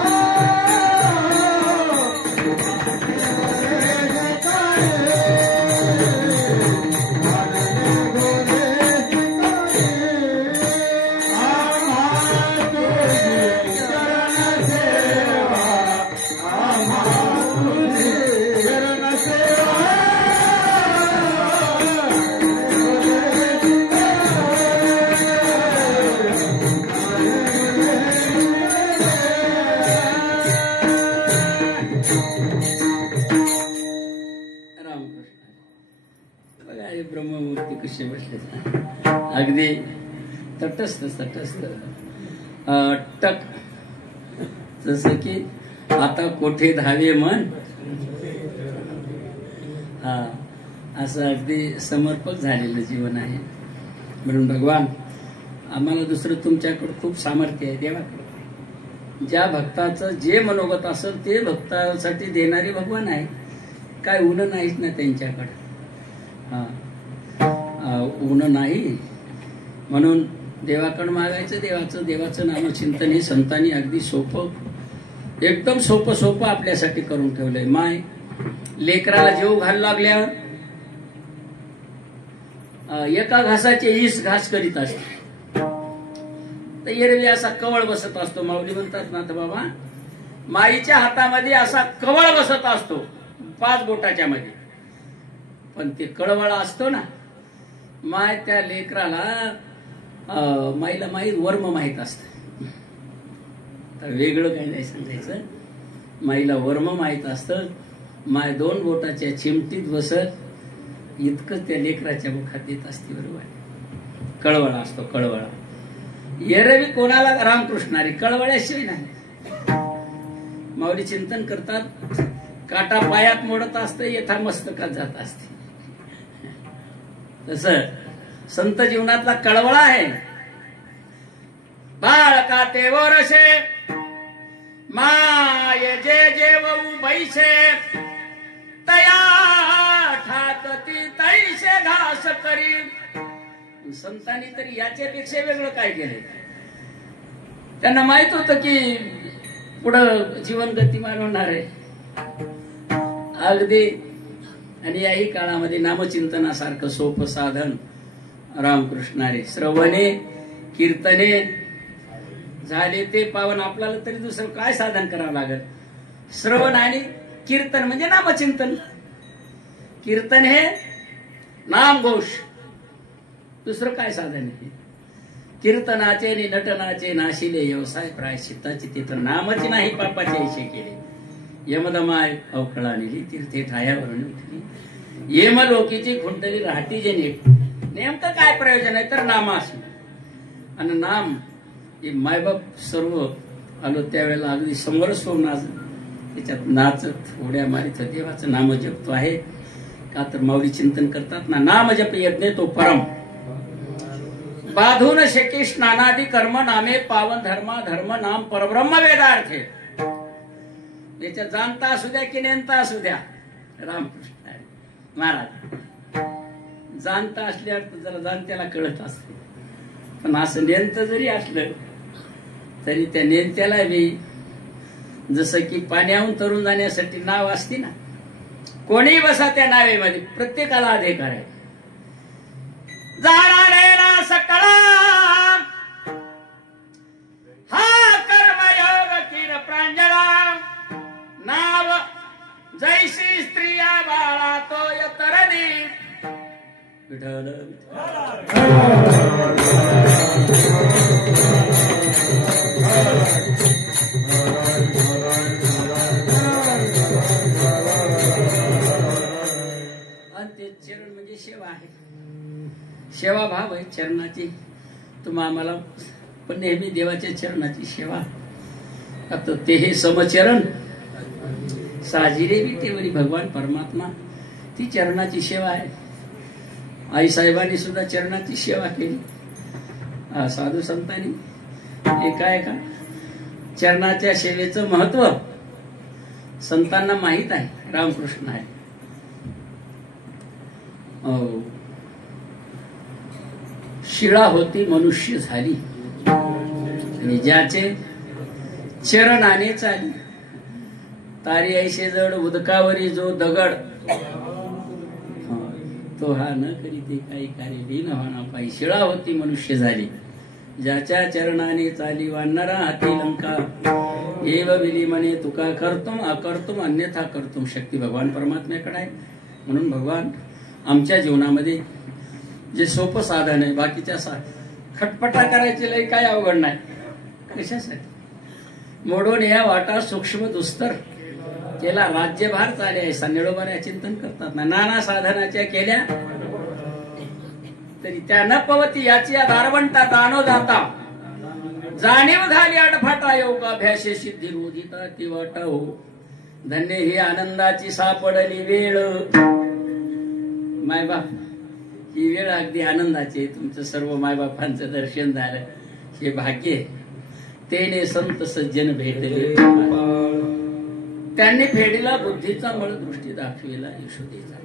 ब्रह्ममूर्ती कशी बसले अगदी तटस्थ तटस्थ टक जसं की आता कोठे धावे मन हा असं अगदी समर्पक झालेलं जीवन आहे. म्हणून भगवान आम्हाला दुसरं तुमच्याकडे खूप सामर्थ्य आहे. देवाकडे ज्या भक्ताचं जे मनोगत असेल ते भक्तासाठी देणारे भगवान आहे. काय ऊन नाहीच ना त्यांच्याकडे. हा ऊन नाही म्हणून देवाकडे मागायचं. देवाचं नामचिंतन हे संतांनी अगदी सोपं एकदम सोपं आपल्यासाठी करून ठेवलंय. माय लेकराला जेव घाल लागल्या एका घासाचे 20 घास करीत असते तर एरवी असा कवळ बसत असतो. माऊली म्हणतात ना तर बाबा माईच्या हातामध्ये असा कवळ बसत असतो 5 बोटाच्या मध्ये. पण ते कळवळा असतो ना माय त्या लेकराला माईला माहीत वर्म माहीत असत. तर वेगळं काही नाही सांगायचं. माईला वर्म माहीत असतं. माय 2 बोटाच्या चिमटीत बसत इतकं त्या लेकराच्या मुखात येत असते. बरोबर कळवळा असतो कळवळा. एरवी कोणाला रामकृष्णारी कळवळ्याशिवाय नाही. माऊली चिंतन करतात काटा पायात मोडत असतं यथा मस्तकात जात असते. तस संत जीवनातला कळवळा आहे. बाळका ते वरसे माय जे जेवू बैसे तया ठाकती तैसे घास करी. संतांनी तरी याच्यापेक्षा वेगळं काय केलंय. त्यांना माहित होतं की पुढं जीवन गतिमान होणार आहे. अगदी आणि याही काळामध्ये नामचिंतनासारखं सोपं साधन रामकृष्णारे श्रवणे कीर्तने झाले ते पावन. आपल्याला तरी दुसरं काय साधन करावं लागेल. श्रवण आणि कीर्तन म्हणजे नामचिंतन. कीर्तन हे नामघोष. दुसरं काय साधन आहे. कीर्तनाचे आणि नटनाचे नाशिले व्यवसाय प्रायश्चित्ताची तिथं नामच नाही पापाचे ऐशे केले. यमदमाय अवकळा नेली तीर्थे ठायावरून उठली येमलोकीची खुंटली राहती जे नीट. नेमकं काय प्रयोजन आहे तर नामास. आणि नाम हे मायबाप सर्व आलो त्यावेळेला अगदी समरस्व नाच त्याच्यात नाचत उड्या मारित देवाचं नाम जपतो आहे. का तर माऊली चिंतन करतात ना नाम जप यज्ञ तो परम बाधून शेके स्नानादी कर्म नामे पावन धर्मा धर्म नाम परब्रह्म वेदार्थे. याच्या जाणता असू द्या की नेमता असू द्या रामकृष्ण महाराज जाणता असल्यावर जरा जाणत्याला कळत असते. पण असं नेंत जरी असलं तरी त्या नेंत्याला बी जसं की पाण्याहून तरुण जाण्यासाठी नाव असते ना. कोणी बसा त्या नावेमध्ये प्रत्येकाला अधिकार आहे. जाणारे सकळा हा कर्मयोग किर प्रांजळा नाव जैसी स्त्रिया बाळा तो यतरदी विठ्ठल. ते चरण म्हणजे सेवा आहे. सेवा भाव आहे चरणाची. तुम्हा आम्हाला पण नेहमी देवाच्या चरणाची सेवा. आता ते हे समचरण साजिरे बी तेवरी भगवान परमात्मा ती चरणाची सेवा आहे. आई साहेबांनी सुद्धा चरणाची सेवा केली. साधू संतांनी एका चरणाच्या सेवेचं महत्व संतांना माहित आहे. रामकृष्ण आहे. शिळा होती मनुष्य झाली आणि ज्याचे चरणाने चाली तारी ऐसे जड उदकावरी जो दगड तो हा न करी ते काही कार्य दीन होना पायी शिळा होती मनुष्य झाली ज्याच्या चरणाने चाली वानरा हाती लंका एव विली म्हणे तुका करतुम अकर्तुम अन्यथा करतुम शक्ती भगवान परमात्म्याकडे आहे म्हणून भगवान आमच्या जीवनामध्ये जे सोपं साधन आहे बाकीच्या खटपटा करायचे लई काय अवघड नाही कशासाठी मोडून या वाटा सूक्ष्म दुस्तर केला राज्यभार चाले आहे संनिळोबाऱ्या चिंतन करतात ना नाना साधनाच्या केल्या तरी त्या न पवती याची दारवंटा दानो जाता जाणीव झाली अडफाटा योगाभ्यासे सिद्धी रोधिता ती वाटा हो धन्य ही आनंदाची सापडली वेळ मायबाप ही वेळ अगदी आनंदाची तुमचं सर्व मायबापांचं दर्शन झालं हे भाग्य तेने संत सज्जन भेटले त्यांनी फेडीला बुद्धीचा मळ दृष्टी दाखविला यशोदेचा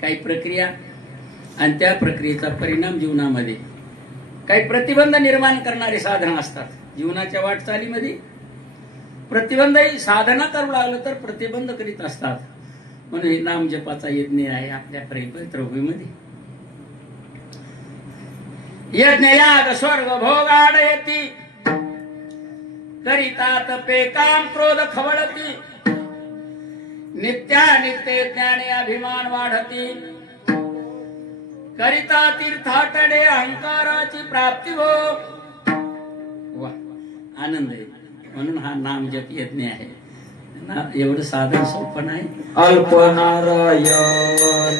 काही प्रक्रिया आणि त्या प्रक्रियेचा परिणाम जीवनामध्ये काही प्रतिबंध निर्माण करणारे साधनं असतात जीवनाच्या वाटचालीमध्ये प्रतिबंधही साधना करू लागलं तर प्रतिबंध करीत असतात म्हणून हे नाम जपाचा यज्ञ आहे आपल्या पवित्र भूमीमध्ये यज्ञ याग स्वर्ग भोगाड येती करितात पे काम क्रोध खवळती नित्यानित्य ज्ञाने अभिमान वाढती करिता तीर्थाटणे अहंकाराची प्राप्ती हो वा आनंद आहे म्हणून हा नाम जप यज्ञ आहे एवढं साधन सोपं नाही अल्प नारायणे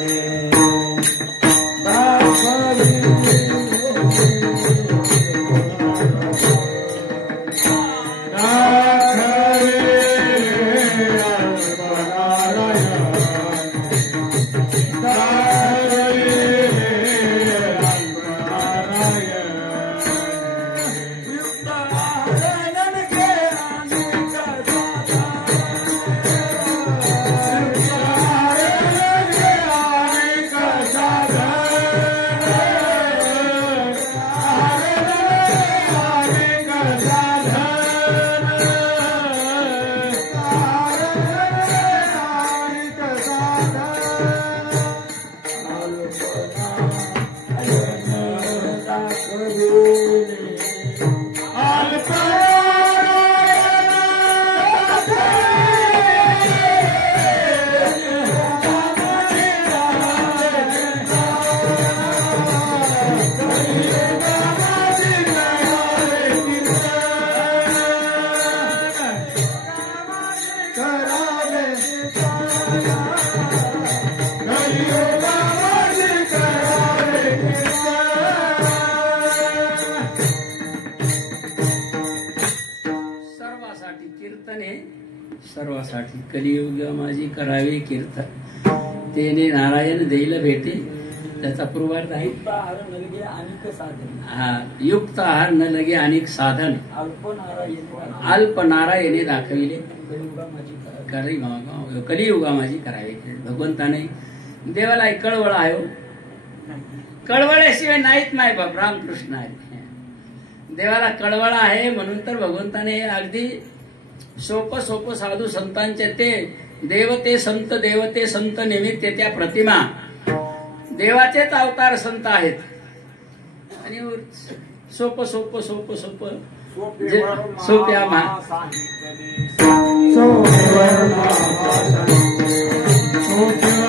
सर्वासाठी कलियुग माझी करावे कीर्तन तेने नारायण देईल भेटे त्याचा पूर्वार्थ आहे युक्त आहार न लगे अनेक साधन अल्प नारायणे दाखविले कलियुगा माझी करावे भगवंताने देवाला कळवळ आहे कळवळ्याशिवाय नाहीत माय बाप रामकृष्ण आहे देवाला कळवळ आहे म्हणून तर भगवंताने अगदी सोपं सोपं साधू संतांचे ते देवते संत निमित्त त्या प्रतिमा देवाचेच अवतार संत आहेत आणि सोपं सोपं सोपं सोपं सोप्या सुख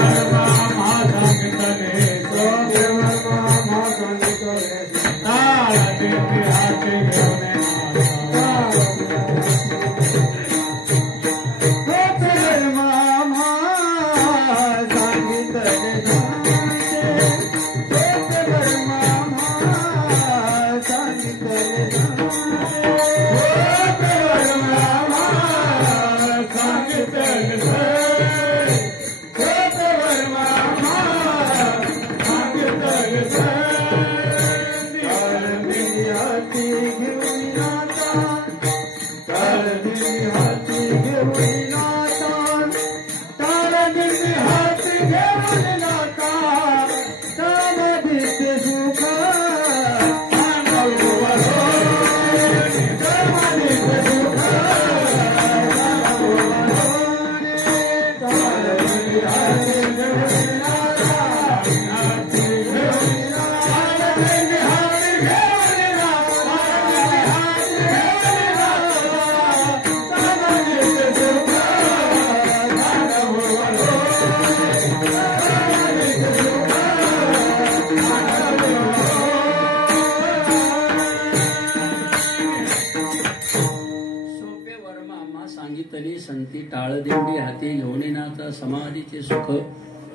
संती टाळदिंडी हाती घेऊन नाचा समाधीचे सुख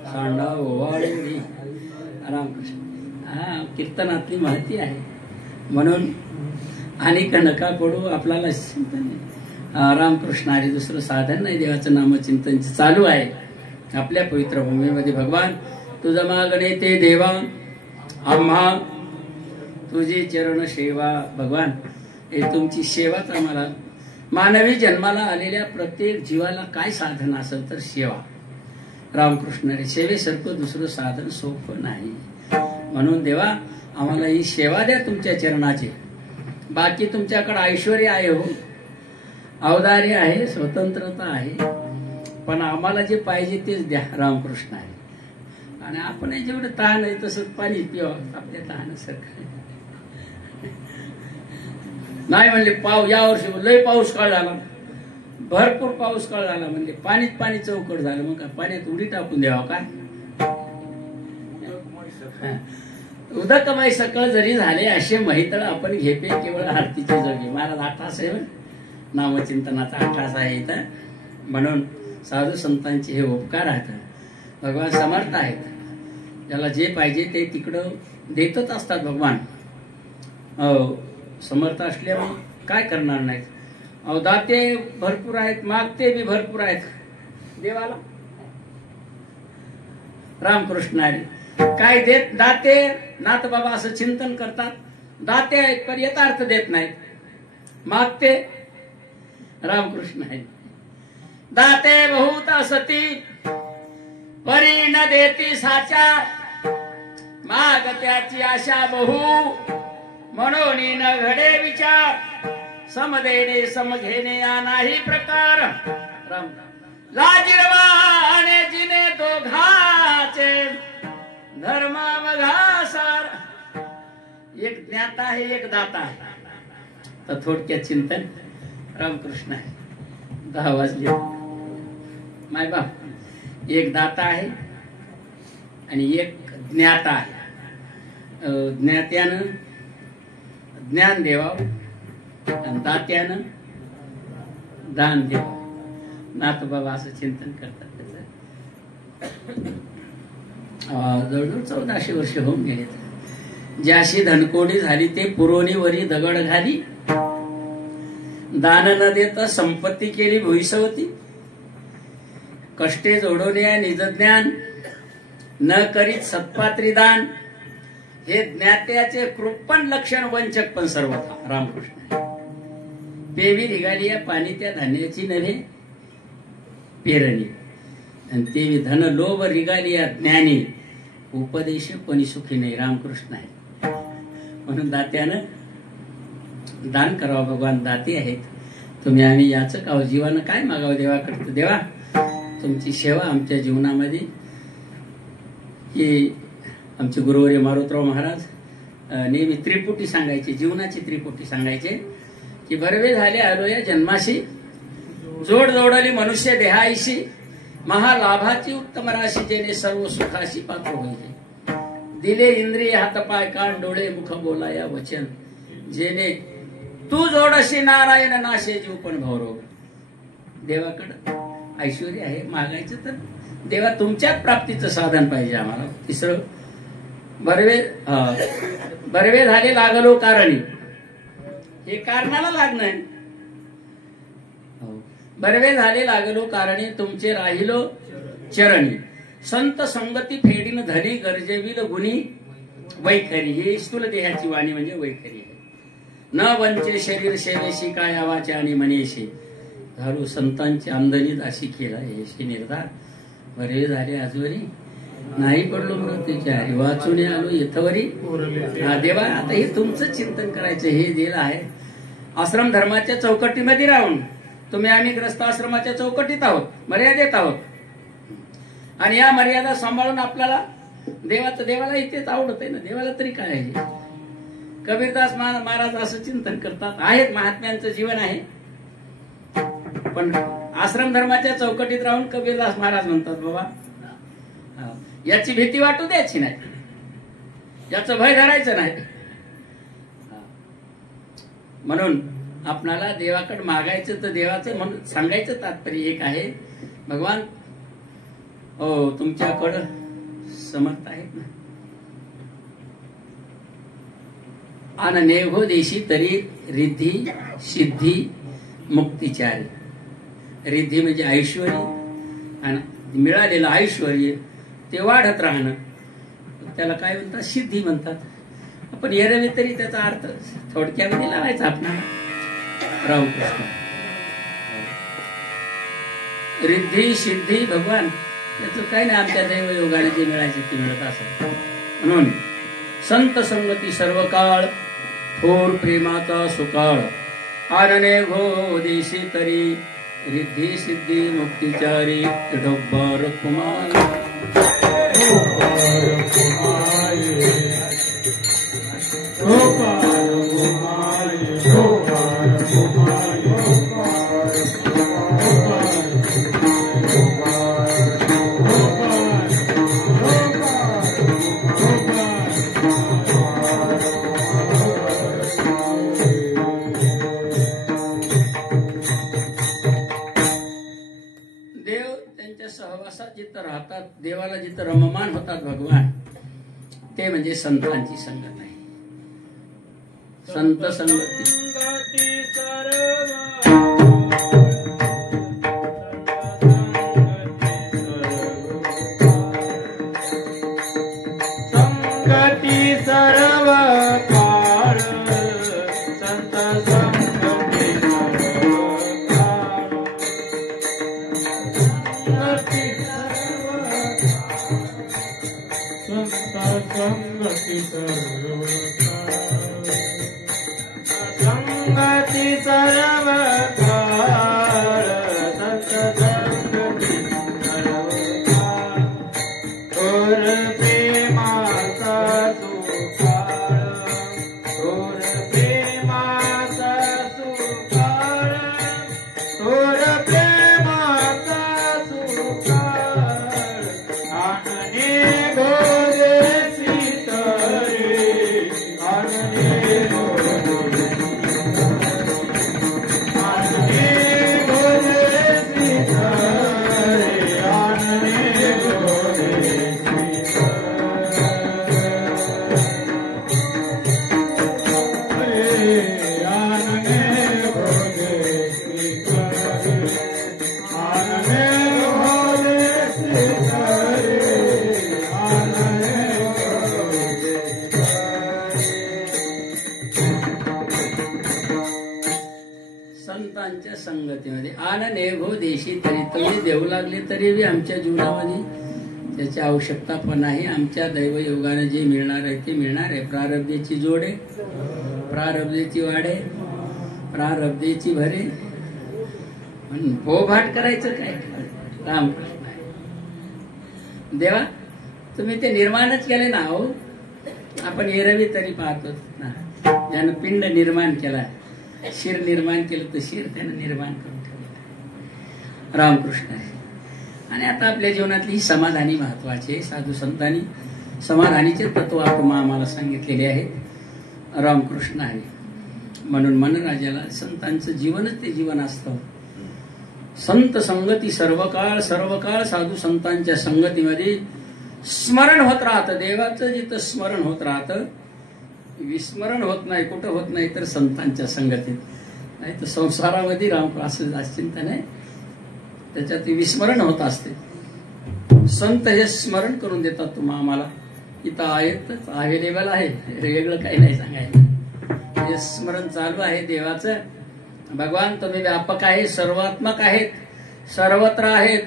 सांडा ओवाळी रामकृष्ण. हा कीर्तनातली माहिती आहे. म्हणून आणि नका पडू आपल्याला चिंतन रामकृष्ण हरी दुसरं साधन नाही. देवाचं नामचिंतन चालू आहे आपल्या पवित्र भूमीमध्ये. भगवान तुझं मागणे ते देवा आम्हा तुझी चरण सेवा. भगवान हे तुमची सेवाच आम्हाला. मानवी जन्माला आलेल्या प्रत्येक जीवाला काय साधन असेल तर सेवा. रामकृष्ण रे सेवेसारखं दुसरं साधन सोपं नाही. म्हणून देवा आम्हाला ही सेवा द्या तुमच्या चरणाची. बाकी तुमच्याकडे ऐश्वर्य आहे हो, औदार्य आहे, स्वतंत्रता आहे, पण आम्हाला जे पाहिजे तेच द्या. रामकृष्ण आहे. आणि आपण जेवढं तहान आहे तसंच पाणी पिवावं आपल्या तहानासारखं. नाही म्हणले या वर्षी लय पाऊस काळ झाला, भरपूर पाऊस काळ झाला म्हणजे पाणी चौकट झालं. मग पाण्यात उडी टाकून द्यावा काय? उदकमाई सकळ जरी झाले असे महितळ आपण घेपे केवळ आरतीची जोगी. महाराज अट्टास आहे, नामचिंतनाचा अट्टास आहे इथं. म्हणून साधू संतांचे हे उपकार आहेत. भगवान समर्थ आहेत. ज्याला जे पाहिजे ते तिकडं देतच असतात भगवान. समर्थ असल्यामुळे काय करणार नाहीत. दाते भरपूर आहेत, मागते बी भरपूर आहेत देवाला. रामकृष्ण हरी. काय देत दाते नाथ बाबा असं चिंतन करतात. दाते आहेत पण यथार्थ देत नाहीत. मागते रामकृष्ण हरी. दाते बहुत असती परी न देती साचा. मागत्याची आशा बहु म्हणून न घडे विचार. सम देणे सम घेणे या नाही प्रकार. राम लाजिरवाने जिने दोघाचे धर्म मघासार. एक ज्ञाता आहे एक दाता आहे. तर थोडक्यात चिंतन रामकृष्ण आहे. 10 वाजले माय बाप. एक दाता आहे आणि एक ज्ञाता आहे. ज्ञात्यानं ज्ञान देवावं आणि दात्यानं दान देवावं. नाथ बाबा असं चिंतन करतात. जवळजवळ 1400 वर्ष होऊन गेले. ज्याशी धनकोडी झाली ते पुरवणीवरी दगड घाली. दान न देता संपत्ती केली भुईसवती. कष्टे जोडवणे निज ज्ञान न करीत सत्पात्री दान. हे ज्ञात्याचे कृपण लक्षण वंचक पण सर्वथा. रामकृष्ण. पेवी निघाली या पाणी त्या धान्याची नव्हे पेरणी. आणि ते धन लोभ रिगाली या ज्ञानी. उपदेश कोणी सुखी नाही. रामकृष्ण आहे. म्हणून दात्यानं दान करावं. भगवान दाते आहेत. तुम्ही आम्ही याचं का जीवानं काय मागावं देवाकडे. देवा तुमची सेवा आमच्या जीवनामध्ये. ही आमचे गुरुवर्य मारुतराव महाराज नेहमी त्रिपुटी सांगायचे, जीवनाची त्रिपुटी सांगायचे की बरवे झाले आलो या जन्माशी. जोड जोडली मनुष्य देहाईशी. महालाभाची उत्तम राशी जेणे सर्व सुखाशी पात्र होईल. दिले इंद्रिय हातपाय कान डोळे मुख बोलाया वचन. जेणे तू जोडशी नारायण नाशे जीव पण भौरव. देवाकडं ऐश्वर्य आहे मागायचं तर देवा तुमच्याच प्राप्तीचं साधन पाहिजे आम्हाला. तिसरं बरवे झाले लागलो कारणी. हे कारणाला लागणं. बरवे झाले लागलो कारणी तुमचे राहिलो चरणी. संत संगती फेडीन धनी गरजेविल गुणी वैखरी. ही स्थूल देहाची वाणी म्हणजे वैखरी आहे. न वंचे शरीर सेवेशी काय आवाचे आणि मनेशी. घालू संतांची आमदनी दाशी केला येशी निर्धार. बरे झाले आजवरी नाही पडलो मृत्यूच्या हरी. वाचून आलो येथवरी. देवा आता हे तुमचं चिंतन करायचं. हे दिलं आहे आश्रम धर्माच्या चौकटीमध्ये राहून. तुम्ही आम्ही ग्रस्त आश्रमाच्या चौकटीत आहोत, मर्यादेत आहोत. आणि या मर्यादा सांभाळून आपल्याला देवाला इथेच आवडत आहे ना. देवाला तरी काय आहे. कबीरदास महाराज असं चिंतन करतात. आहेत महात्म्यांचं जीवन आहे पण आश्रम धर्माच्या चौकटीत राहून कबीरदास महाराज म्हणतात बाबा याची भीती वाटू द्यायची नाही, याचं भय धरायचं नाही. म्हणून आपणाला देवाकडे मागायचं तर देवाचं म्हणून सांगायचं तात्पर्य एक आहे, भगवान हो तुमच्याकडं समर्थ आहेत ना. आणि नेघो देशी तरी रिद्धी सिद्धी मुक्तिचारी. रिद्धी म्हणजे ऐश्वर आणि मिळालेलं ऐश्वर ते वाढत राहणं, त्याला काय म्हणतात सिद्धी म्हणतात. आपण एरवी तरी त्याचा अर्थ थोडक्यामध्ये लावायचा आपल्याला. रामकृष्ण रिद्धी सिद्धी भगवान याचं काही नाही, आमच्या दैवयोगाने जे मिळायचे ते मिळत असं. म्हणून संत संगती सर्व काळ थोर प्रेमाचा सुकाळ. आनने घो देशी तरी रिद्धी सिद्धी मुक्तिचारी. विठोबा कुमार सहवासात जिथं राहतात, देवाला जिथं रममान होतात भगवान, ते म्हणजे संतांची संगत आहे. संत संगती सर्व काळ संत संगती सर्व काळ संत थोर प्रेमाचा सुकाळ. थोर प्रेमाचा सुकाळ. थोर प्रेमाचा सुकाळ. आनने गोदेसी तरी. आनने संतांच्या संगतीमध्ये आनने घो देशी तरी. तुम्ही देऊ लागले तरी बी आमच्या जीवनामध्ये त्याची आवश्यकता पण आहे. आमच्या दैवयोगाने जे मिळणार आहे ते मिळणार आहे. प्रारब्धेची जोडे, प्रारब्धेची वाढे, प्रारब्धेची भरे. म्हणून भोभाट करायचं काय. रामकृष्ण देवा तुम्ही ते निर्माणच केले ना हो. आपण एरवी तरी पाहतो ना, ज्यानं पिंड निर्माण केला, शिर निर्माण केलं तर शिर त्यानं निर्माण करून ठेवलं. रामकृष्ण आहे. आणि आता आपल्या जीवनातली ही समाधानी महत्वाचे. साधू संतांनी समाधानीचे तत्व आपण आम्हाला सांगितलेले आहे. रामकृष्ण आहे. म्हणून मनराजाला संतांचं जीवनच ते जीवन असतं. संत संगती सर्व काळ. सर्व काळ साधू संतांच्या संगतीमध्ये स्मरण होत राहतं. देवाचं जिथं स्मरण होत राहतं, विस्मरण होत नाही. कुठं होत नाही तर संतांच्या संगतीत. नाही तर संसारामध्ये राम असं चिंतन आहे, त्याच्यात विस्मरण होत असते. संत हे स्मरण करून देतात. तुम्हा आम्हाला इथं आहेत, अवेलेबल आहे, वेगळं काही नाही सांगायचं. हे स्मरण चालू आहे देवाचं. भगवान तुम्ही व्यापक आहे, सर्वात्मक आहेत, सर्वत्र आहेत.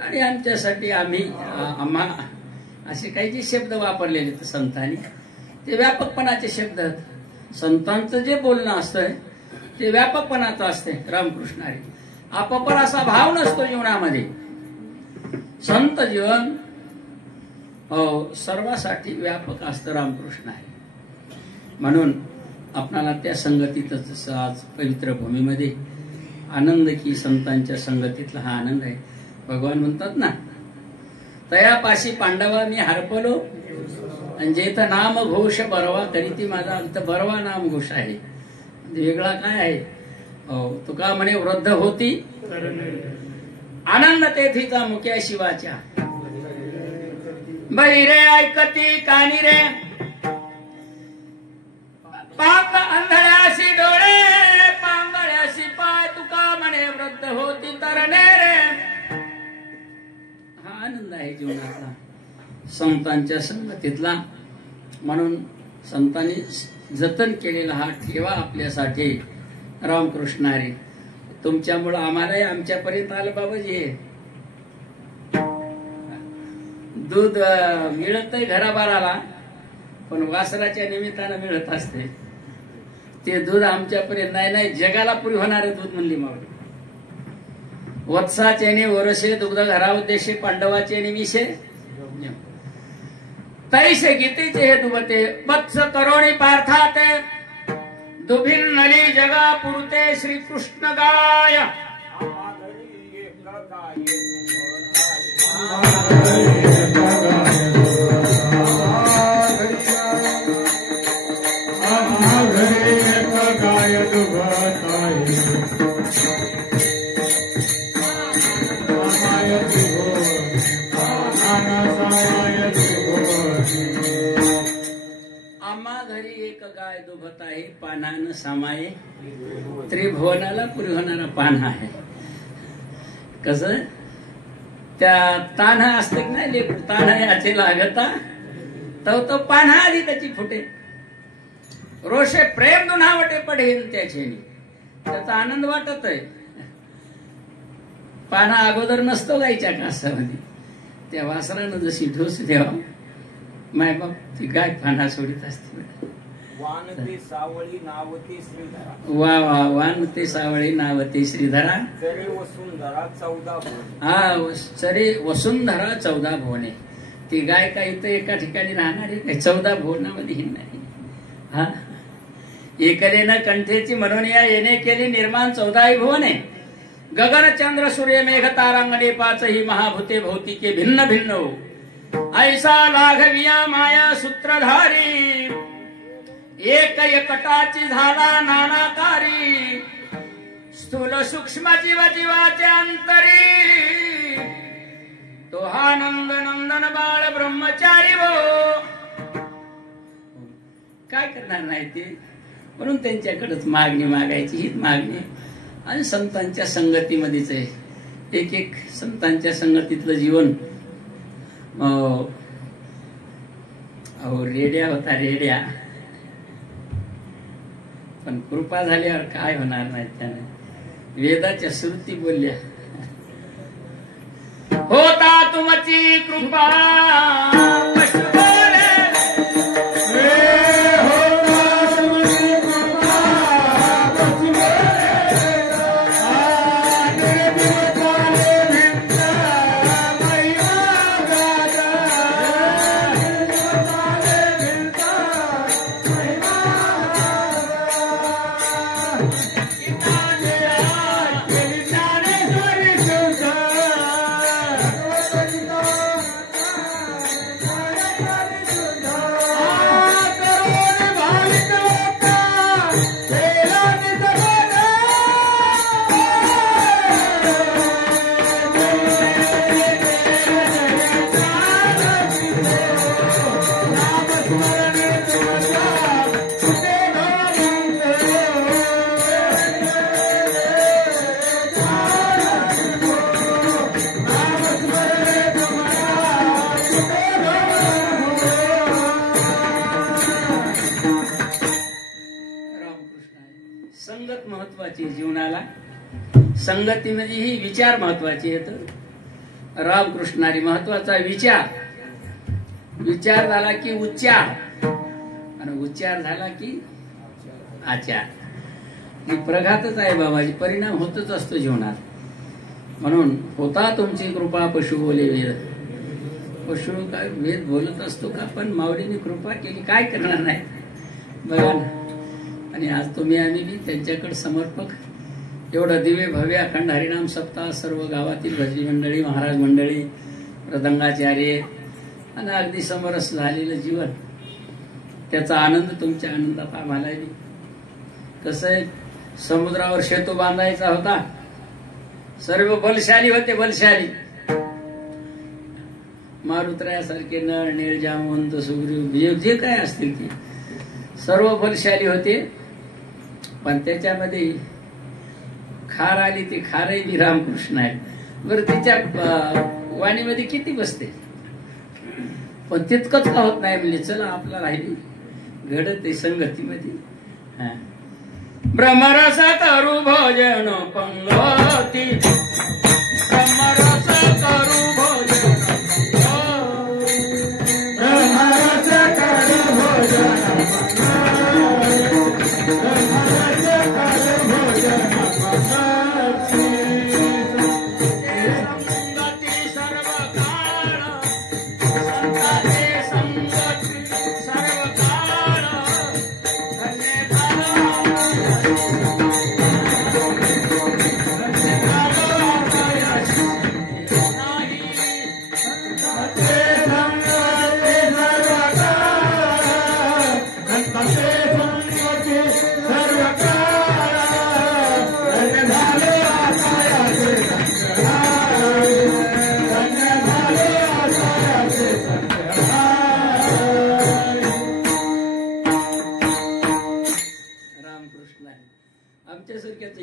आणि आमच्यासाठी आम्हा असे काही जे शब्द वापरलेले तर संतांनी ते व्यापकपणाचे शब्द. संतांचं जे बोलणं असतंय ते व्यापकपणाचं असते. रामकृष्ण आहे. आपापला असा भाव नसतो जीवनामध्ये. संत जीवन सर्वासाठी व्यापक असतं. रामकृष्ण आहे. म्हणून आपणाला त्या संगतीतच आज पवित्र भूमीमध्ये आनंद की संतांच्या संगतीतला हा आनंद आहे. भगवान म्हणतात ना, तयापाशी पांडवा मी हरपलो आणि जेथ नाम घोष बरवा करीती. माझा अंत बरवा नाम घोष आहे. वेगळा काय आहे? तुका म्हणे वृद्ध होती आनंद तेथीचा मुख्या शिवाच्या, बहिरे ऐकती कानी रे, पांग अंधळ्याशी डोळे, पांगळ्याशी पाय, तुका म्हणे वृद्ध होती तरणे रे. हा आनंद आहे जीवनाचा, संतांच्या संगतीतला. म्हणून संतांनी जतन केलेला हा ठेवा आपल्यासाठी. रामकृष्णारी तुमच्यामुळं आम्हालाही आमच्यापर्यंत आलं बाबाजी. दूध मिळतंय घराबाराला, पण वासराच्या निमित्तानं मिळत असते. ते दूध आमच्यापर्यंत नाही जगाला पुरी होणारे दूध म्हणली मावली. वत्साचे वरसे दुग्ध घरा उद्देशे, पांडवाचे निमिषे तैसे गीतेचे हे दुबते, वत्स तरुणी पार्थाते, दुभिन्नली जगा पुरते श्रीकृष्ण गाय. आम्हा घरी एक गाय दुभत आहे, पानानं सामाये, त्रिभुवनाला पुरी होणारा पान आहे. कस त्या तान्हा असते की नाही, लेकरू तान्हा याचे लागता तो पान्हा आधी त्याची फुटे, रोषे प्रेम दुनावटे पडेल त्याचे, त्याचा आनंद वाटत आहे. पान्हा अगोदर नसतो गायच्या कासामध्ये, त्या वासरानं जशी ढोस द्यावा माय बाप ती गाय पाना सोडित असते. वानते सावळी नावती श्रीधरा, वा वा वानते सावळी नावती श्रीधरा, चरे वसुंधरा 14 भुवने. हा चरे वसुंधरा 14 भुवने. ती गाय काय इथं एका ठिकाणी राहणारी काय 14 भुवनामध्ये ही नाही. हा एकलेनं कंठेची म्हणून या येणे केली निर्माण 14 भुवने. गगन चंद्र सूर्य मेघ तारांगणे 5 ही महाभूते भौतिके भिन्न भिन्न हो. ऐसा लाघविया माया सूत्रधारी, एक एकटाची झाला नानाकारी. स्थूल सूक्ष्म जीव जीवाचे अंतरी, तो हा नंद नंदन बाळ ब्रह्मचारी वो. काय करणार नाही ते, म्हणून त्यांच्याकडेच मागणी मागायची. हीच मागणी आणि संतांच्या संगतीमध्येच आहे. एक एक संतांच्या संगतीतलं जीवन. रेड्या होता रेड्या, पण कृपा झाल्यावर काय होणार नाही त्याने. वेदाच्या श्रुती बोलल्या, होता तुमची कृपा जीवनाला. संगतीमध्ये ही विचार महत्वाचे येत. रामकृष्णारी महत्वाचा विचार. विचार झाला की उच्चार, आणि उच्चार झाला की आचार. ही प्रघातच आहे बाबाजी, परिणाम होतच असतो जीवनात. म्हणून होता तुमची कृपा पशु बोले वेद. पशु काय वेद बोलत असतो का, पण माऊलीने कृपा केली, काय करणार नाही बघा ना. आणि आज तुम्ही आम्ही बी त्यांच्याकडे समर्पक. एवढं दिव्य भव्य अखंड हरिनाम सप्ताह, सर्व गावातील भजनी मंडळी, महाराज मंडळी, मृदंगाचार्य, आणि अगदी समरस झालेलं जीवन, त्याचा आनंद तुमच्या आनंदात आम्हाला बी. कसं आहे, समुद्रावर सेतू बांधायचा होता, सर्व बलशाली होते, बलशाली मारुतरायासारखे नळ, नीळ, जामवंत, सुग्रीव, जे काय असतील ते सर्व बलशाली होते. पण त्याच्यामध्ये खार आली, ते खारही बी रामकृष्ण आहे. बरं, तिच्या वाणीमध्ये किती बसते, पण तितकंच का होत नाही म्हणजे चला आपला राहिली घडत आहे संगतीमध्ये. भ्रमरस करू भोजन पंगती, भ्रमरस करू भोजन, भ्रमरस करू भोजन,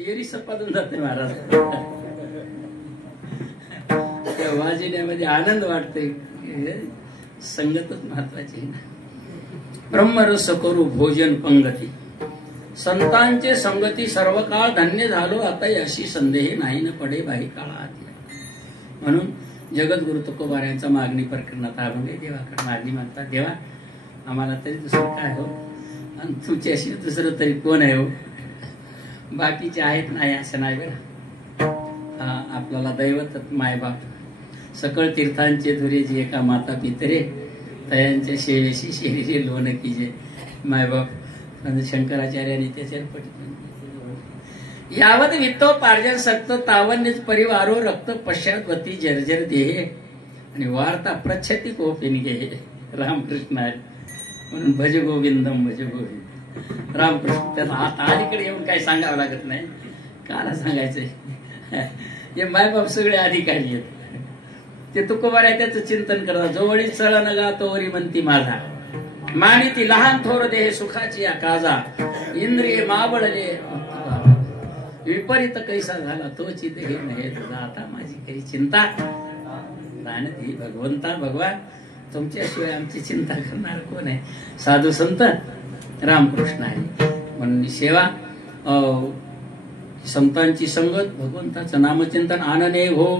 एरी सपादून जाते महाराज. त्या वाजिण्यामध्ये आनंद वाटते, संगतच महत्वाची. ब्रह्मरस करू भोजन पंगती, संतांचे संगती सर्व काळ धन्य झालो आता, अशी संदेह नाही न पडे बाही काळात. म्हणून जगद्गुरु तुकोबारायांचा मागणी प्रकरणात अभंग देवाकडे मागणी मागतात, देवा आम्हाला तरी दुसरं काय हो, आणि तुमच्याशी दुसरं तरी कोण आहे हो, बाकीचे आहेत नाही असं नाही बरं. आपल्याला दैवत मायबाप, सकळ तीर्थांचे धुरे जे एका माता पितरे, तयांच्या शेवेशी शरीरे लोन कीजे. मायबाप शंकराचार्यांनी त्याच्यावर पट, यावत वित्तो पार्जन सक्त तावन्यच परिवारो रक्त पश्चातवती जर्जर देहे, आणि वार्ता प्रच्छती कोपिन गे. रामकृष्ण आहे म्हणून भज गोविंदम भज गोविंद. रामकृष्ण त्याला आता अलीकडे येऊन काही सांगावं लागत नाही, काला सांगायचंय. हे मायबाप सगळे अधिकारी आहेत, ते तुकोबारा त्याचं चिंतन करतात. जोवळी चळण गा तोवरी म्हणती माझा, मानिती लहान थोर देह सुखाची या काजा, इंद्रिय माबळले विपरीत कैसा झाला तोची देह नहे तुझा. आता माझी काही चिंता नाही, भगवंता भगवान तुमच्याशिवाय आमची चिंता करणार कोण आहे. साधू संत रामकृष्ण आहे म्हणून सेवा, संतांची संगत, भगवंताचं नामचिंतन, आनंद हो.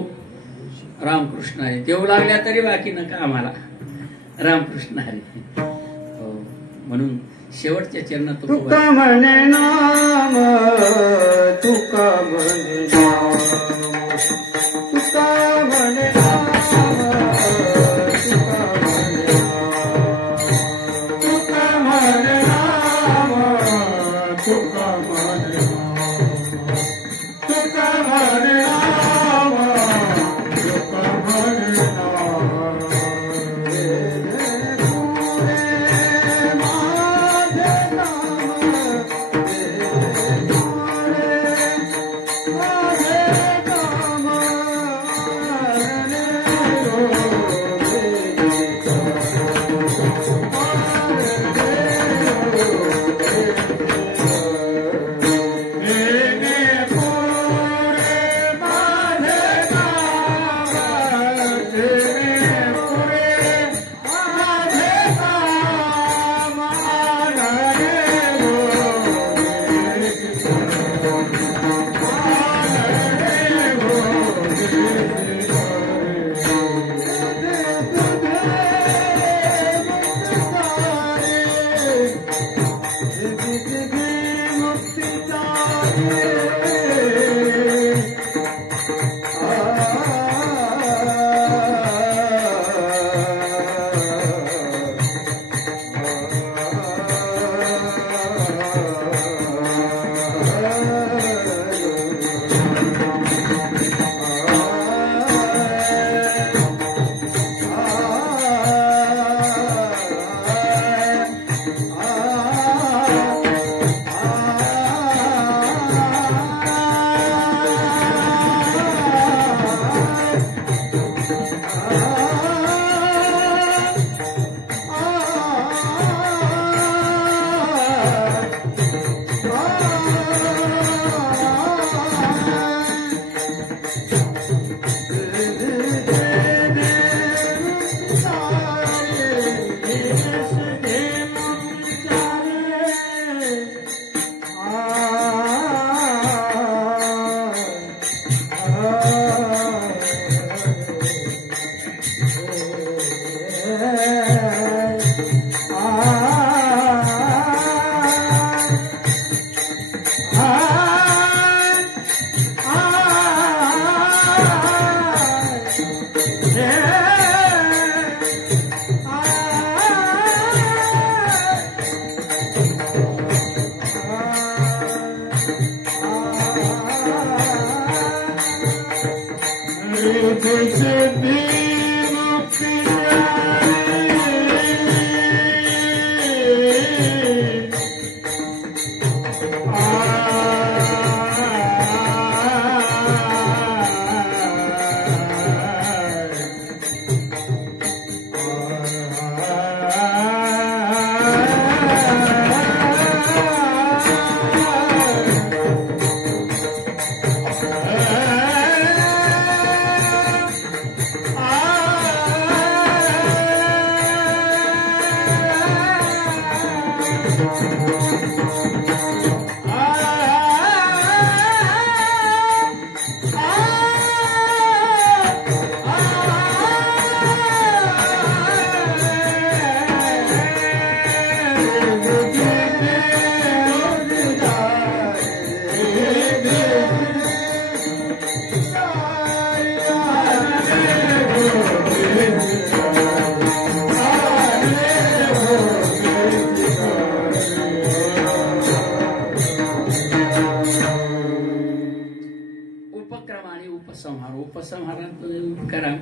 रामकृष्ण आहे देऊ लागल्या तरी बाकी नका आम्हाला. रामकृष्ण आहे म्हणून शेवटच्या चरणात तुका म्हणे नाम, तुका म्हणे नाम, तुका म्हणे नाम,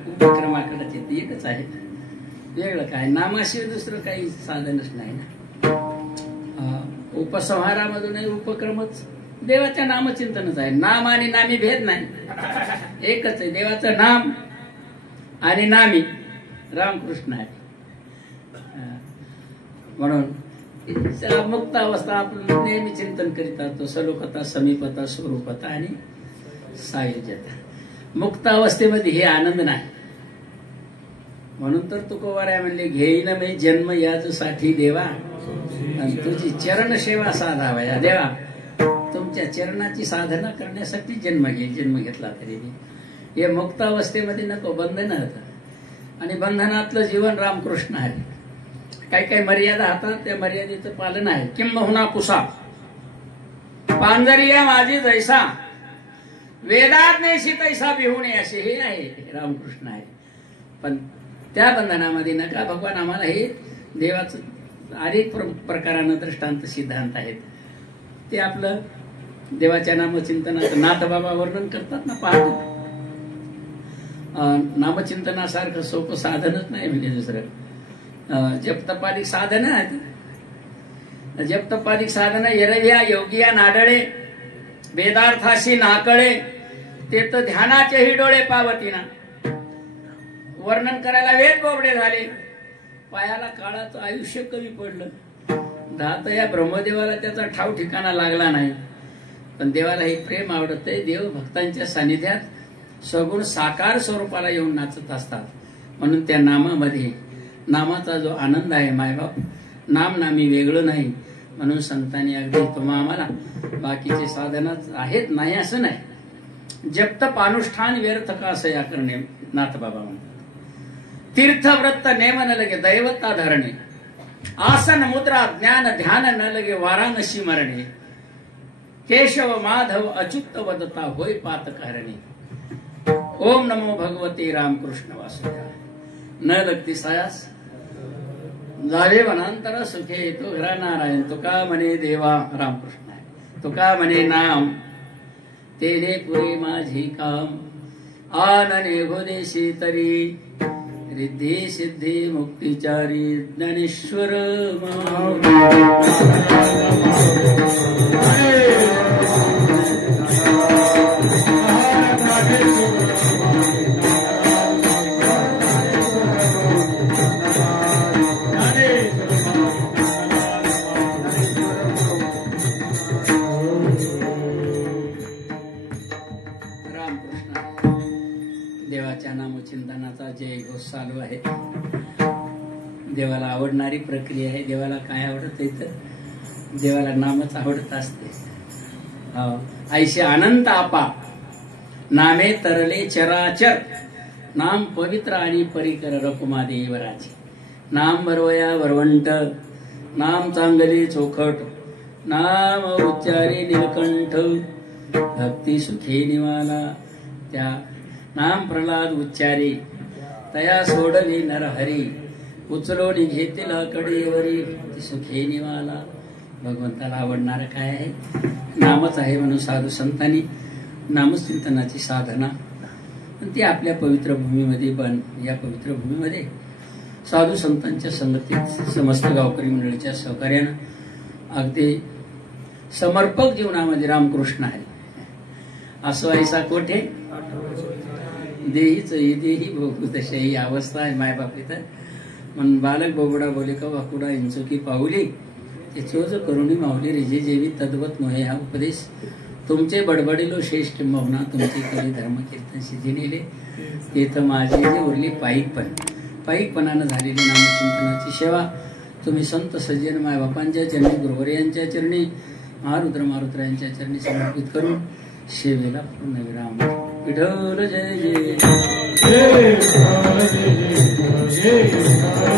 उपक्रमाकडे ते एकच आहे, वेगळं काय नामाशिवाय दुसरं काही साधनच नाही ना. उपसंहारामधूनही उपक्रमच देवाच्या नामचिंतनच आहे. नाम आणि नामी भेद नाही, एकच आहे. देवाचं नाम आणि नामी रामकृष्ण आहे. म्हणून मुक्त अवस्था आपण नेहमी चिंतन करीत असतो. सलोकता, समीपता, स्वरूपता आणि सायुज्यता. मुक्त अवस्थेमध्ये हे आनंद नाही. म्हणून तर तुकोबाराय म्हणले, घेईन मी जन्म यासाठी देवा, आणि तुझी चरण सेवा साधावा. या देवा, तुमच्या चरणाची साधना करण्यासाठी जन्म घेतला तरी हे मुक्त अवस्थेमध्ये नको, बंधन होतं. आणि बंधनातलं जीवन रामकृष्ण आहे. काही काही मर्यादा हातात, त्या मर्यादेचं पालन आहे. किंबहुना पुसा पांजरिया माझी जैसा, वेदाज्ञेशी तैसा बिहुणे, असे हे आहे रामकृष्ण आहे. पण त्या बंधनामध्ये नका. भगवान आम्हाला हे देवाचं अनेक प्रकारानं दृष्टांत सिद्धांत आहेत. ते आपलं देवाच्या नामचिंतनाचं नाथबाबा वर्णन करतात ना पहाटे. नामचिंतनासारखं सोपं साधनच नाही म्हणजे दुसरं. जपतपालिक साधन आहेत. जपतपालिक साधन एरव्या योगिया नाडळे, वेदार्थाशी नाकळे, ते तर ध्यानाचेही डोळे पावतीना. वर्णन करायला वेद बोबडे झाले, पायाला काळाचं आयुष्य कमी पडलं. दात या ब्रह्मदेवाला त्याचा ठाव ठिकाणा लागला नाही. पण देवाला हे प्रेम आवडतंय. देव भक्तांच्या सानिध्यात सगुण साकार स्वरूपाला येऊन नाचत असतात. म्हणून त्या नामामध्ये नामाचा जो आनंद आहे, मायबाप नाम नामी वेगळं नाही. म्हणून संतांनी अगदी तुम्हा आम्हाला बाकीचे साधनाच आहेत नाही असं नाही. जपतप अनुष्ठान व्यर्थ का असं या करणे नाथबाबा म्हणतात. तीर्थव्रत नेम न लगे दैवता धरणे, आसन मुद्रा ज्ञान ध्यान न लगे वाराणसी मरणे, केशव माधव अच्युत वदता होय पातकारणे. ओम नमो भगवते रामकृष्ण वासुदेवाय. न लगती सायास झाले वनांतर सुखे, तो घरा नारायण. तुका म्हणे देवा रामकृष्ण आहे. तुका म्हणे नाम तेने पुरे माझे काम, आनने भुदेशी तरी रिद्धी सिद्धी मुक्तिचारी ज्ञानेश्वर. देवाच्या नामचिंतनाचा जय घोष चालू आहे. देवाला आवडणारी प्रक्रिया आहे. देवाला काय आवडत तर देवाला नामच आवडत असते. ऐसे अनंत आपा नामे तरले चराचर, नाम पवित्र आणि परिकर रकुमा देवराचे. नाम बरवया वरवंट, नाम चांगले चोखट, नाम उच्चारे निलकंठ, भक्ती सुखे निवाला. त्या नाम प्रल्हाद उच्चारे, तया सोडली नरहरी, उचलोनी घेतील कडेवरी, सुखे निवाला. भगवंताला आवडणारं काय आहे? नामच आहे. म्हणून साधू संतांनी नामचिंतनाची साधना आणि ती आपल्या पवित्र भूमीमध्ये या पवित्र भूमीमध्ये साधू संतांच्या संगतीत समस्त गावकरी मंडळीच्या सहकार्यानं अगदी समर्पक जीवनामध्ये रामकृष्ण आहे. असो ऐसा कोठे देहीच देही भोगू तशी ही अवस्था आहे. मायबाप इथं म्हणून बालक बोबडा बोले का वाकुडा इंचुकी पाऊली ते चोज करुणी माऊली रिजे जेवी तद्वत नोहे. हा उपदेश तुमचे बडबडिलो श्रेष्ठ मौना तुमची करी धर्म कीर्तन सिद्धी नेले. तेथ माझी जे उरली पायिकपणानं झालेली नामचिंतनाची सेवा तुम्ही संत सज्जन मायबापांच्या चरणी गुरुवर्यांच्या चरणी महारुद्र मारुद्रांच्या चरणी समर्पित करून सेवेला पूर्ण विराम. विठ्ठल जय जय.